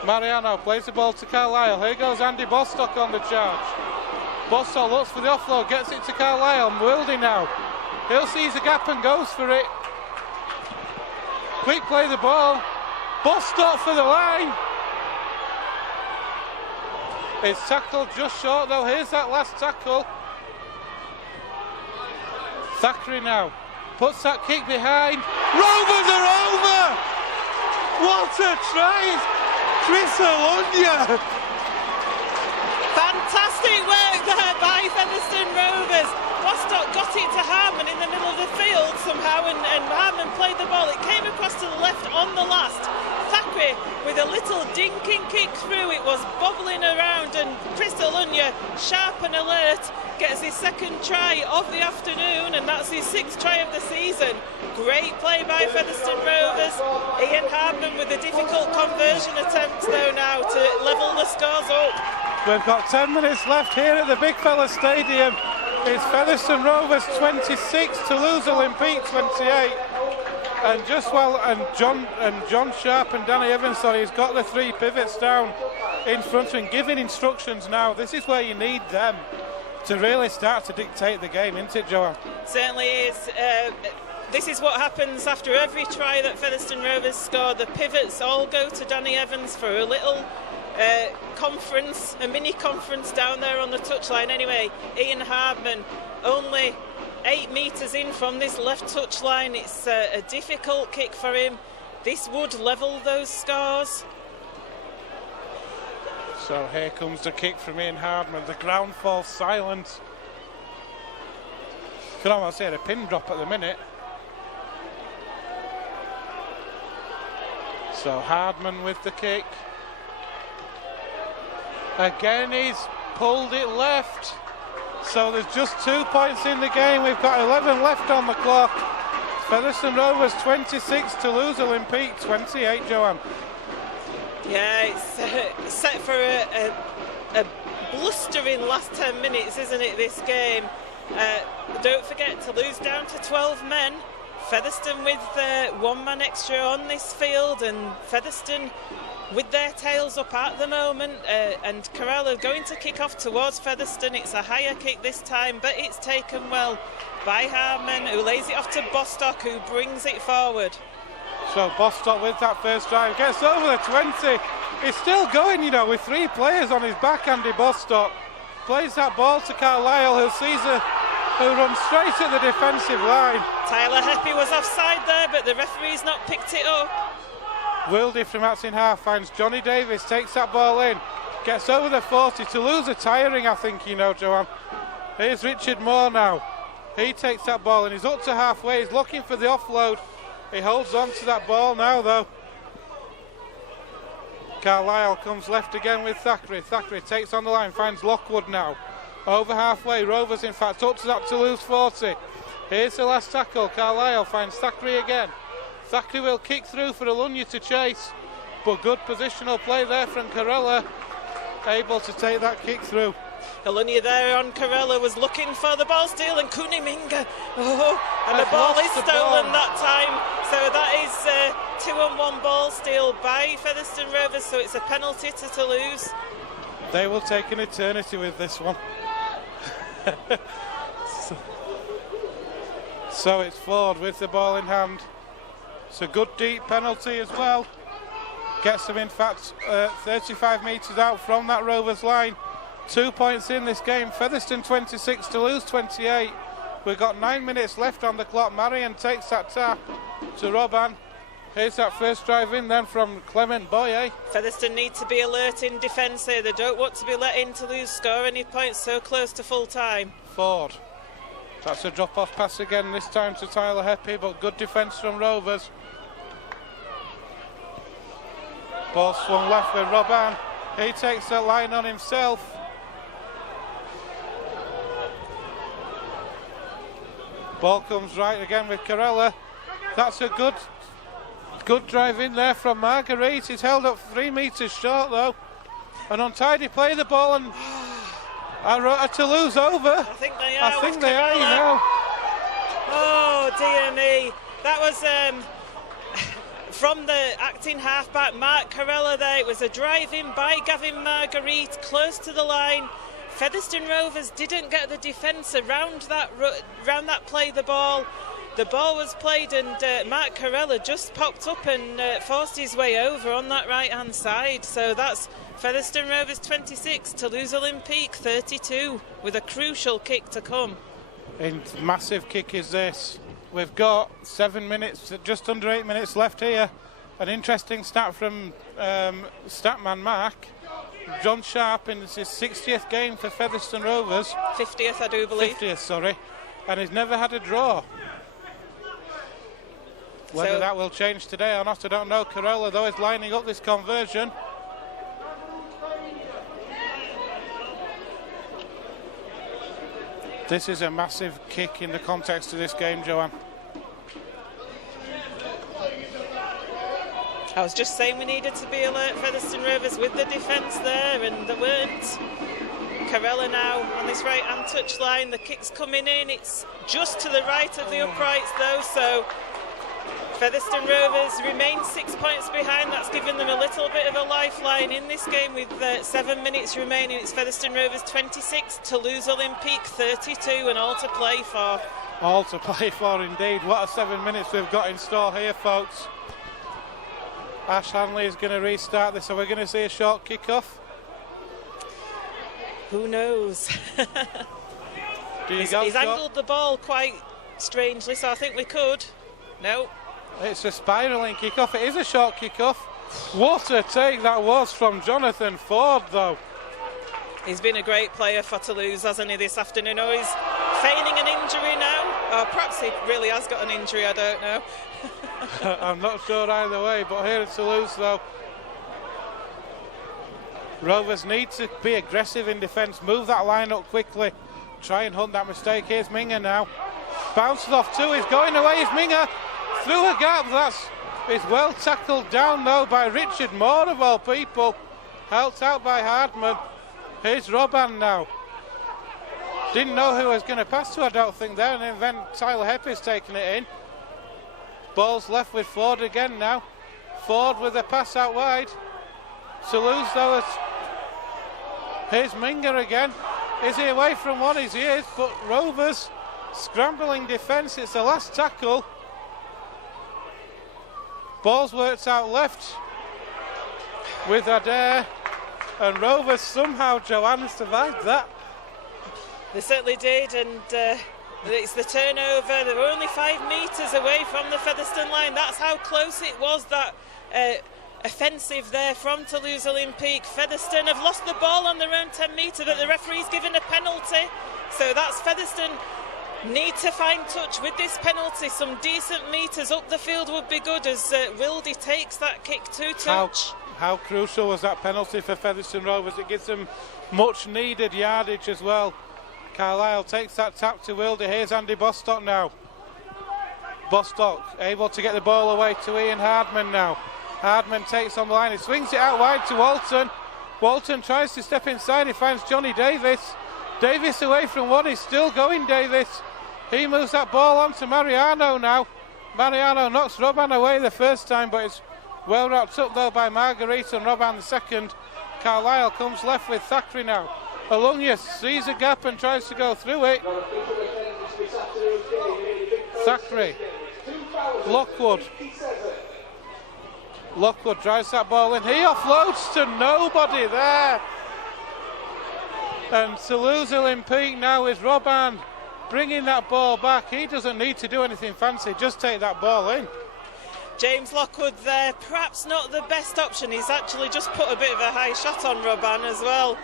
Mariano plays the ball to Carlisle. Here goes Andy Bostock on the charge. Bostock looks for the offload, gets it to Carlisle. Wildy now. He'll seize a gap and goes for it. Quick play the ball. Bostock for the line. It's tackled just short though. Here's that last tackle. Thackeray now puts that kick behind. Rovers are over! What a try! Chris Alunya! Fantastic work there by Featherstone Rovers. Bostock got it to Harman in the middle of the field somehow, and Harman played the ball. It came across to the left on the last. Thackeray with a little dinking kick through. It was bobbling around, and Chris Alunya, sharp and alert, gets his 2nd try of the afternoon, and that's his 6th try of the season. Great play by Featherstone Rovers. Ian Harman with a difficult conversion attempt though now to level the scores up. We've got 10 minutes left here at the Big Fella Stadium. It's Featherstone Rovers 26, Toulouse Olympique 28. And John Sharp and Danny Evans, he's got the 3 pivots down in front of him, giving instructions now. This is where you need them to really start to dictate the game, isn't it, Joanne? Certainly is. This is what happens after every try that Featherstone Rovers score. The pivots all go to Danny Evans for a little conference, a mini conference down there on the touchline. Anyway, Ian Hardman only 8 metres in from this left touchline. It's a difficult kick for him. This would level those scores. So here comes the kick from Ian Hardman. The ground falls silent. Could almost hear a pin drop at the minute. So Hardman with the kick. Again, he's pulled it left. So there's just 2 points in the game. We've got 11 left on the clock. Featherstone Rovers 26, Toulouse Olympique 28, Joanne. Yeah, it's set for a blustering last 10 minutes, isn't it, this game? Don't forget, Toulouse down to 12 men. Featherstone with one man extra on this field, and Featherstone with their tails up at the moment, and Corella going to kick off towards Featherstone. It's a higher kick this time, but it's taken well by Hardman, who lays it off to Bostock, who brings it forward. So Bostock with that first drive gets over the 20. He's still going, you know, with 3 players on his back. Andy Bostock plays that ball to Carlisle, who sees who runs straight at the defensive line. Tyler Heppy was offside there, but the referee's not picked it up. Wildy from Atsin half finds Johnny Davis, takes that ball in, gets over the 40. Toulouse are tiring, I think, you know, Joanne. Here's Richard Moore now. He takes that ball and he's up to halfway. He's looking for the offload. He holds on to that ball now, though. Carlisle comes left again with Thackeray. Thackeray takes on the line, finds Lockwood now. Over halfway, Rovers in fact up to that Toulouse 40. Here's the last tackle. Carlisle finds Thackeray again. Thackeray will kick through for Alunya to chase, but good positional play there from Corella, able to take that kick through. Alunya there on Corella was looking for the ball steal, and Kuniminga, and the ball is stolen that time. So that is 2-on-1 ball steal by Featherstone Rovers, so it's a penalty to Toulouse. They will take an eternity with this one. So it's Ford with the ball in hand. It's a good deep penalty as well. Gets them in fact 35 metres out from that Rovers line. 2 points in this game. Featherstone 26, Toulouse 28. We've got 9 minutes left on the clock. Marion takes that tap to Robban. Here's that first drive in then from Clement Boye. Featherstone need to be alert in defence here. They don't want to be let in to lose score any points so close to full time. Ford. That's a drop-off pass again, this time to Tyler Heppy, but good defence from Rovers. Ball swung left with Robban. He takes that line on himself. Ball comes right again with Corella. That's a good drive in there from Marguerite. He's held up 3 metres short though. An untidy play, the ball, and a Toulouse over. I think they are, you know. Oh dear me. That was from the acting halfback Mark Corella there. It was a drive in by Gavin Marguerite, close to the line. Featherstone Rovers didn't get the defence around that play the ball. The ball was played, and Mark Corella just popped up and forced his way over on that right-hand side. So that's Featherstone Rovers 26, Toulouse Olympique 32, with a crucial kick to come. And massive kick is this. We've got 7 minutes, just under 8 minutes left here. An interesting stat from Statman Mark. John Sharp in his 60th game for Featherstone Rovers. 50th, I do believe. 50th, sorry. And he's never had a draw. Whether that will change today or not, I don't know. Corella, though, is lining up this conversion. This is a massive kick in the context of this game, Joanne. I was just saying we needed to be alert, Featherstone Rovers, with the defence there, and they weren't. Corella now on this right-hand touchline. The kick's coming in. It's just to the right of the uprights, though, so Featherstone Rovers remain 6 points behind. That's given them a little bit of a lifeline in this game with 7 minutes remaining. It's Featherstone Rovers 26, Toulouse Olympique 32, and all to play for. All to play for indeed. What a 7 minutes we've got in store here, folks. Ash Hanley is going to restart this, so we're going to see a short kick-off. Who knows? He's angled the ball quite strangely, so I think we could. No. It's a spiralling kick-off. It is a short kick-off. What a take that was from Jonathan Ford, though. He's been a great player for Toulouse, hasn't he, this afternoon? Oh, he's feigning an injury now. Or perhaps he really has got an injury, I don't know. I'm not sure either way, but here at Toulouse, though, Rovers need to be aggressive in defence, move that line up quickly, try and hunt that mistake. Here's Minga now. Bounces off two, he's going away, is Minga through a gap. Is well tackled down though by Richard Moore of all people, helped out by Hardman. Here's Robban now. Didn't know who was going to pass to, I don't think, there, and then Tyler Heppy's taking it in. Ball's left with Ford again now. Ford with a pass out wide. Toulouse though. Here's Minga again. Is he away from one? He is, but Rovers scrambling defence. It's the last tackle. Ball's worked out left with Adair, and Rovers somehow, Joanne, survived that. They certainly did, and it's the turnover. They were only 5 metres away from the Featherstone line. That's how close it was, that offensive there from Toulouse Olympique. Featherstone have lost the ball on their own 10 metre, but the referee's given a penalty. So that's Featherstone need to find touch with this penalty. Some decent metres up the field would be good as Wildy takes that kick to touch. How crucial was that penalty for Featherstone Rovers? It gives them much needed yardage as well. Carlisle takes that tap to Wildy. Here's Andy Bostock now. Bostock able to get the ball away to Ian Hardman now. Hardman takes on the line. He swings it out wide to Walton. Walton tries to step inside. He finds Johnny Davis. Davis away from one. He's still going, Davis. He moves that ball on to Mariano now. Mariano knocks Robban away the first time, but it's well wrapped up though by Marguerite and Robban the second. Carlisle comes left with Thackeray now. Alunga sees a gap and tries to go through it. Thackeray. Lockwood drives that ball in. He offloads to nobody there. And Toulouse Olympique now is Robban bringing that ball back. He doesn't need to do anything fancy, just take that ball in. James Lockwood there, perhaps not the best option. He's actually just put a bit of a high shot on Robban as well.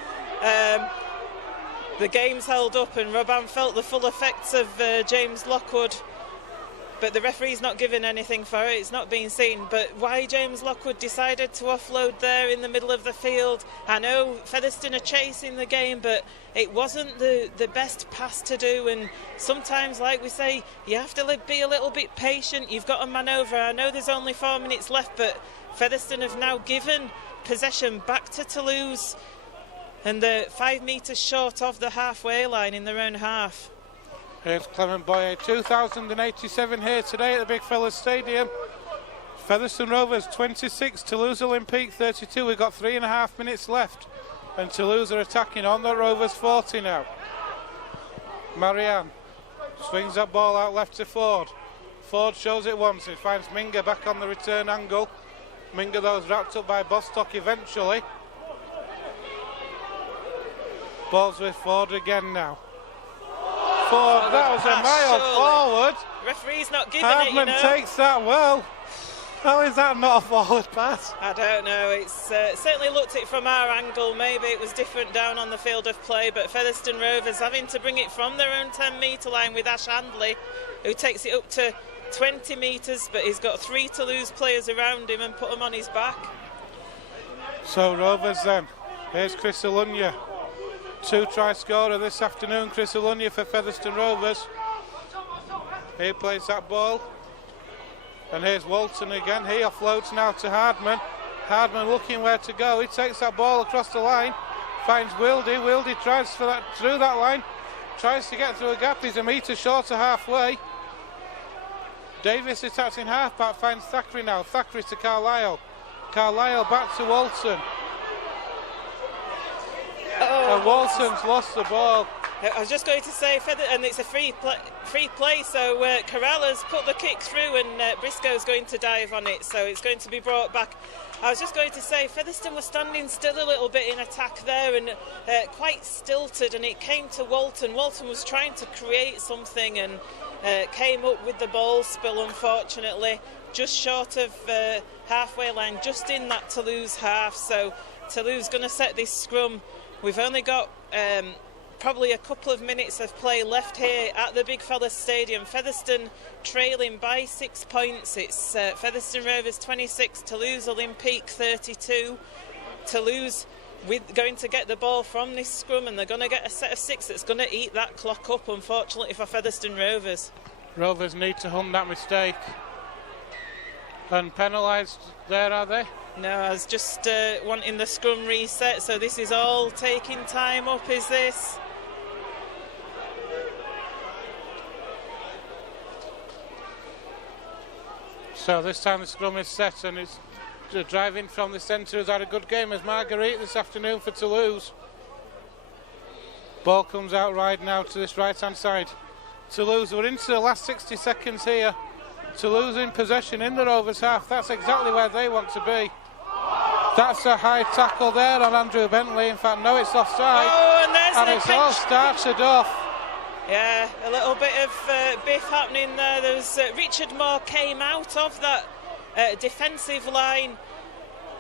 The game's held up and Robban felt the full effects of James Lockwood, but the referee's not given anything for it. It's not being seen. But why James Lockwood decided to offload there in the middle of the field, I know Featherstone are chasing the game, but it wasn't the best pass to do. And sometimes, like we say, you have to be a little bit patient. You've got a man over. I know there's only 4 minutes left, but Featherstone have now given possession back to Toulouse, and they're 5 metres short of the halfway line in their own half. Here's Clement Boyer, 2,087 here today at the Big Fellas Stadium. Featherstone Rovers 26, Toulouse Olympique 32. We've got 3.5 minutes left, and Toulouse are attacking on the Rovers 40 now. Marianne swings that ball out left to Ford. Ford shows it once. He finds Minga back on the return angle. Minga though is wrapped up by Bostock eventually. Ball's with Ford again now. Ford, that was a mile forward. Referee's not giving Hardman takes that well. How is that not a forward pass? I don't know. It's certainly looked it from our angle. Maybe it was different down on the field of play, but Featherstone Rovers having to bring it from their own 10 metre line with Ash Handley, who takes it up to 20 metres, but he's got 3 Toulouse players around him and put them on his back. So Rovers then. Here's Chris Alunga. 2-try scorer this afternoon, Chris Alunga for Featherstone Rovers. He plays that ball. And here's Walton again. He offloads now to Hardman. Hardman looking where to go. He takes that ball across the line. Finds Wildy. Wildy tries for that through that line. Tries to get through a gap. He's a metre short of halfway. Davis attacks in half-back. Finds Thackeray now. Thackeray to Carlisle. Carlisle back to Walton. And Walton's lost the ball. I was just going to say, and it's a free play, so Carrala's put the kick through and Briscoe's going to dive on it, so it's going to be brought back. I was just going to say, Featherstone was standing still a little bit in attack there and quite stilted, and it came to Walton. Walton was trying to create something and came up with the ball spill, unfortunately, just short of halfway line, just in that Toulouse half, so Toulouse going to set this scrum. We've only got probably a couple of minutes of play left here at the Big Fellas Stadium. Featherstone trailing by 6 points. It's Featherstone Rovers 26, Toulouse Olympique 32. Toulouse going to get the ball from this scrum, and they're going to get a set of 6 that's going to eat that clock up, unfortunately, for Featherstone Rovers. Rovers need to hunt that mistake. And penalised there, are they? No, I was just wanting the scrum reset, so this is all taking time up, is this? So this time the scrum is set, and it's driving from the centre who's had a good game as Marguerite this afternoon for Toulouse. Ball comes out right now to this right hand side. Toulouse, we're into the last 60 seconds here. Toulouse in possession in the Rovers half. That's exactly where they want to be. That's a high tackle there on Andrew Bentley. In fact, no, it's offside. Oh, and there's and it's all started off. Yeah, a little bit of biff happening there. There was Richard Moore came out of that defensive line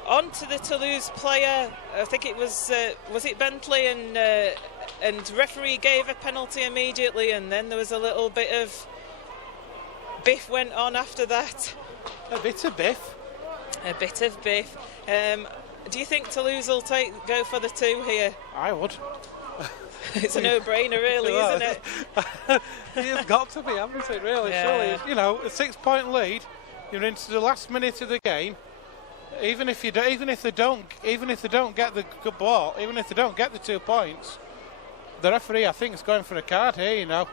onto the Toulouse player. I think it was it Bentley, and referee gave a penalty immediately, and then there was a little bit of biff went on after that. A bit of biff. A bit of biff. Do you think Toulouse will go for the 2 here? I would. It's a no-brainer, really, isn't it? It's got to be, haven't it? Really, Yeah. surely. You know, a 6-point lead. You're into the last minute of the game. Even if they don't get the good ball, even if they don't get the 2 points, the referee, I think, is going for a card here. You know,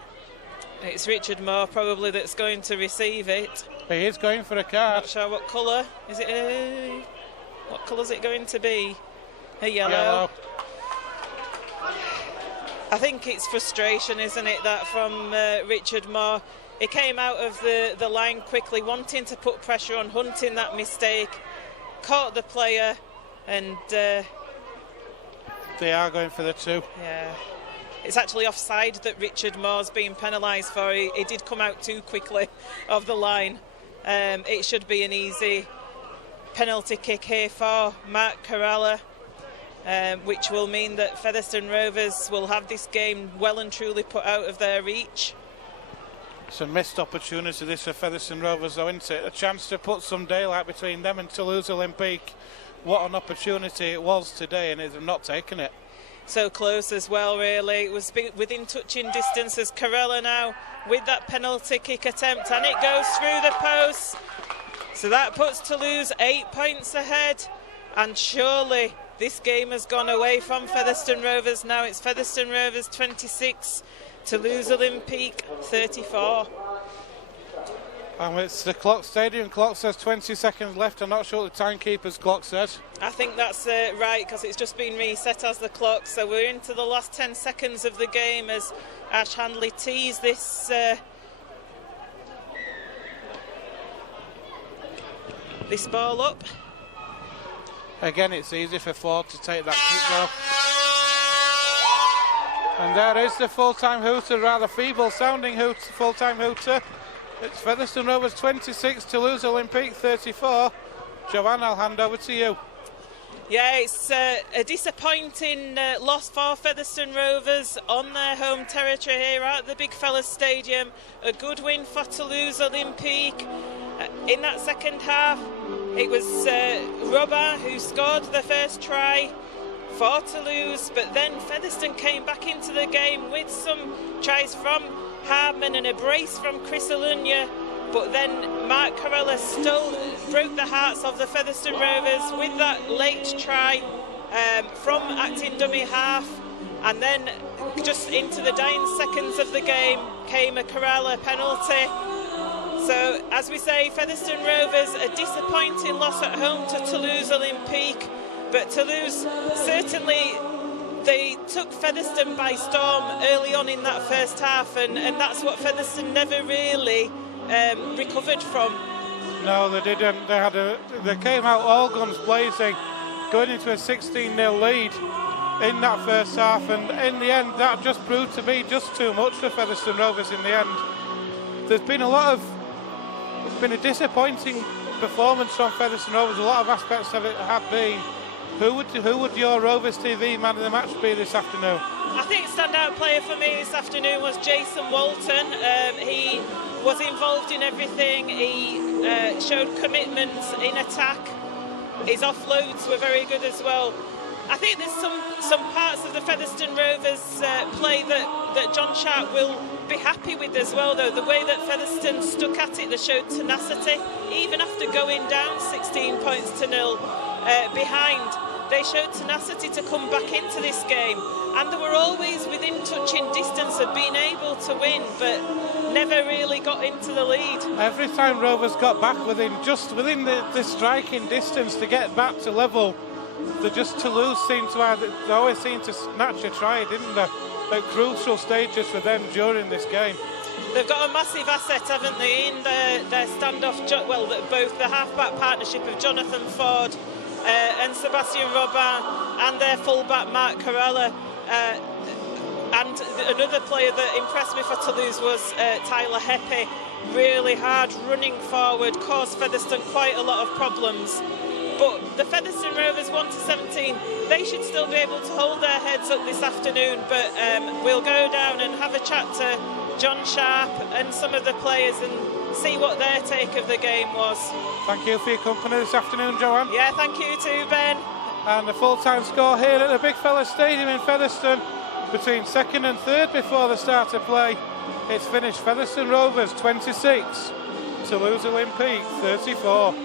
It's Richard Moore probably that's going to receive it. he is going for a card. Not sure what colour. Is it? What colour's it going to be? A yellow. I think it's frustration, isn't it, that from Richard Moore. He came out of the line quickly, wanting to put pressure on, hunting that mistake, caught the player, and They are going for the 2. yeah, it's actually offside that Richard Moore's being penalised for. He did come out too quickly of the line. It should be an easy penalty kick here for Mark Corella. Which will mean that Featherstone Rovers will have this game well and truly put out of their reach. It's a missed opportunity this for Featherstone Rovers, though, isn't it? A chance to put some daylight between them and Toulouse Olympique. What an opportunity it was today, and they've not taken it. So close as well, really. It was within touching distance as Corella now with that penalty kick attempt, and it goes through the post. So that puts Toulouse 8 points ahead, and surely this game has gone away from Featherstone Rovers. Now it's Featherstone Rovers 26, Toulouse Olympique 34. And it's the clock, stadium clock says 20 seconds left. I'm not sure what the timekeeper's clock says. I think that's right, because it's just been reset as the clock. So we're into the last 10 seconds of the game as Ash Handley tees this ball up. Again, it's easy for Ford to take that kick though. And there is the full-time hooter, rather feeble-sounding full-time hooter. It's Featherstone Rovers 26, Toulouse Olympique 34. Joanne, I'll hand over to you. Yeah, it's a disappointing loss for Featherstone Rovers on their home territory here at the Big Fella Stadium. A good win for Toulouse Olympique. In that second half, it was Robin who scored the first try for Toulouse, but then Featherstone came back into the game with some tries from Hardman and a brace from Chris Alunya, but then Mark Corella broke the hearts of the Featherstone Rovers with that late try from acting dummy half, and then just into the dying seconds of the game came a Corella penalty. So, as we say, Featherstone Rovers, a disappointing loss at home to Toulouse Olympique, but Toulouse certainly, they took Featherstone by storm early on in that first half, and that's what Featherstone never really recovered from. No, they didn't. They came out all guns blazing, going into a 16-0 lead in that first half, and in the end, that just proved to be just too much for Featherstone Rovers in the end. There's been it's been a disappointing performance from Featherstone Rovers. A lot of aspects of it have been. Who would your Rovers TV man of the match be this afternoon? I think standout player for me this afternoon was Jason Walton. He was involved in everything. He showed commitment in attack. His offloads were very good as well. I think there's some parts of the Featherstone Rovers play that John Sharp will be happy with as well, though. The way that Featherstone stuck at it, they showed tenacity, even after going down 16 points to 0 behind. they showed tenacity to come back into this game, and they were always within touching distance of being able to win, but never really got into the lead. Every time Rovers got back within the striking distance to get back to level, Toulouse they always seemed to snatch a try, didn't they, at crucial stages for them during this game. They've got a massive asset, haven't they, in their standoff, both the half-back partnership of Jonathan Ford and Sebastian Robin, and their full-back Mark Corella. And another player that impressed me for Toulouse was Tyler Heppy. Really hard, running forward, caused Featherstone quite a lot of problems. But the Featherstone Rovers 1-17, they should still be able to hold their heads up this afternoon, but we'll go down and have a chat to John Sharp and some of the players and see what their take of the game was. Thank you for your company this afternoon, Joanne. Yeah, thank you too, Ben. And the full-time score here at the Big Fella Stadium in Featherstone, between second and third before the start of play. It's finished Featherstone Rovers 26, Toulouse Olympique 34.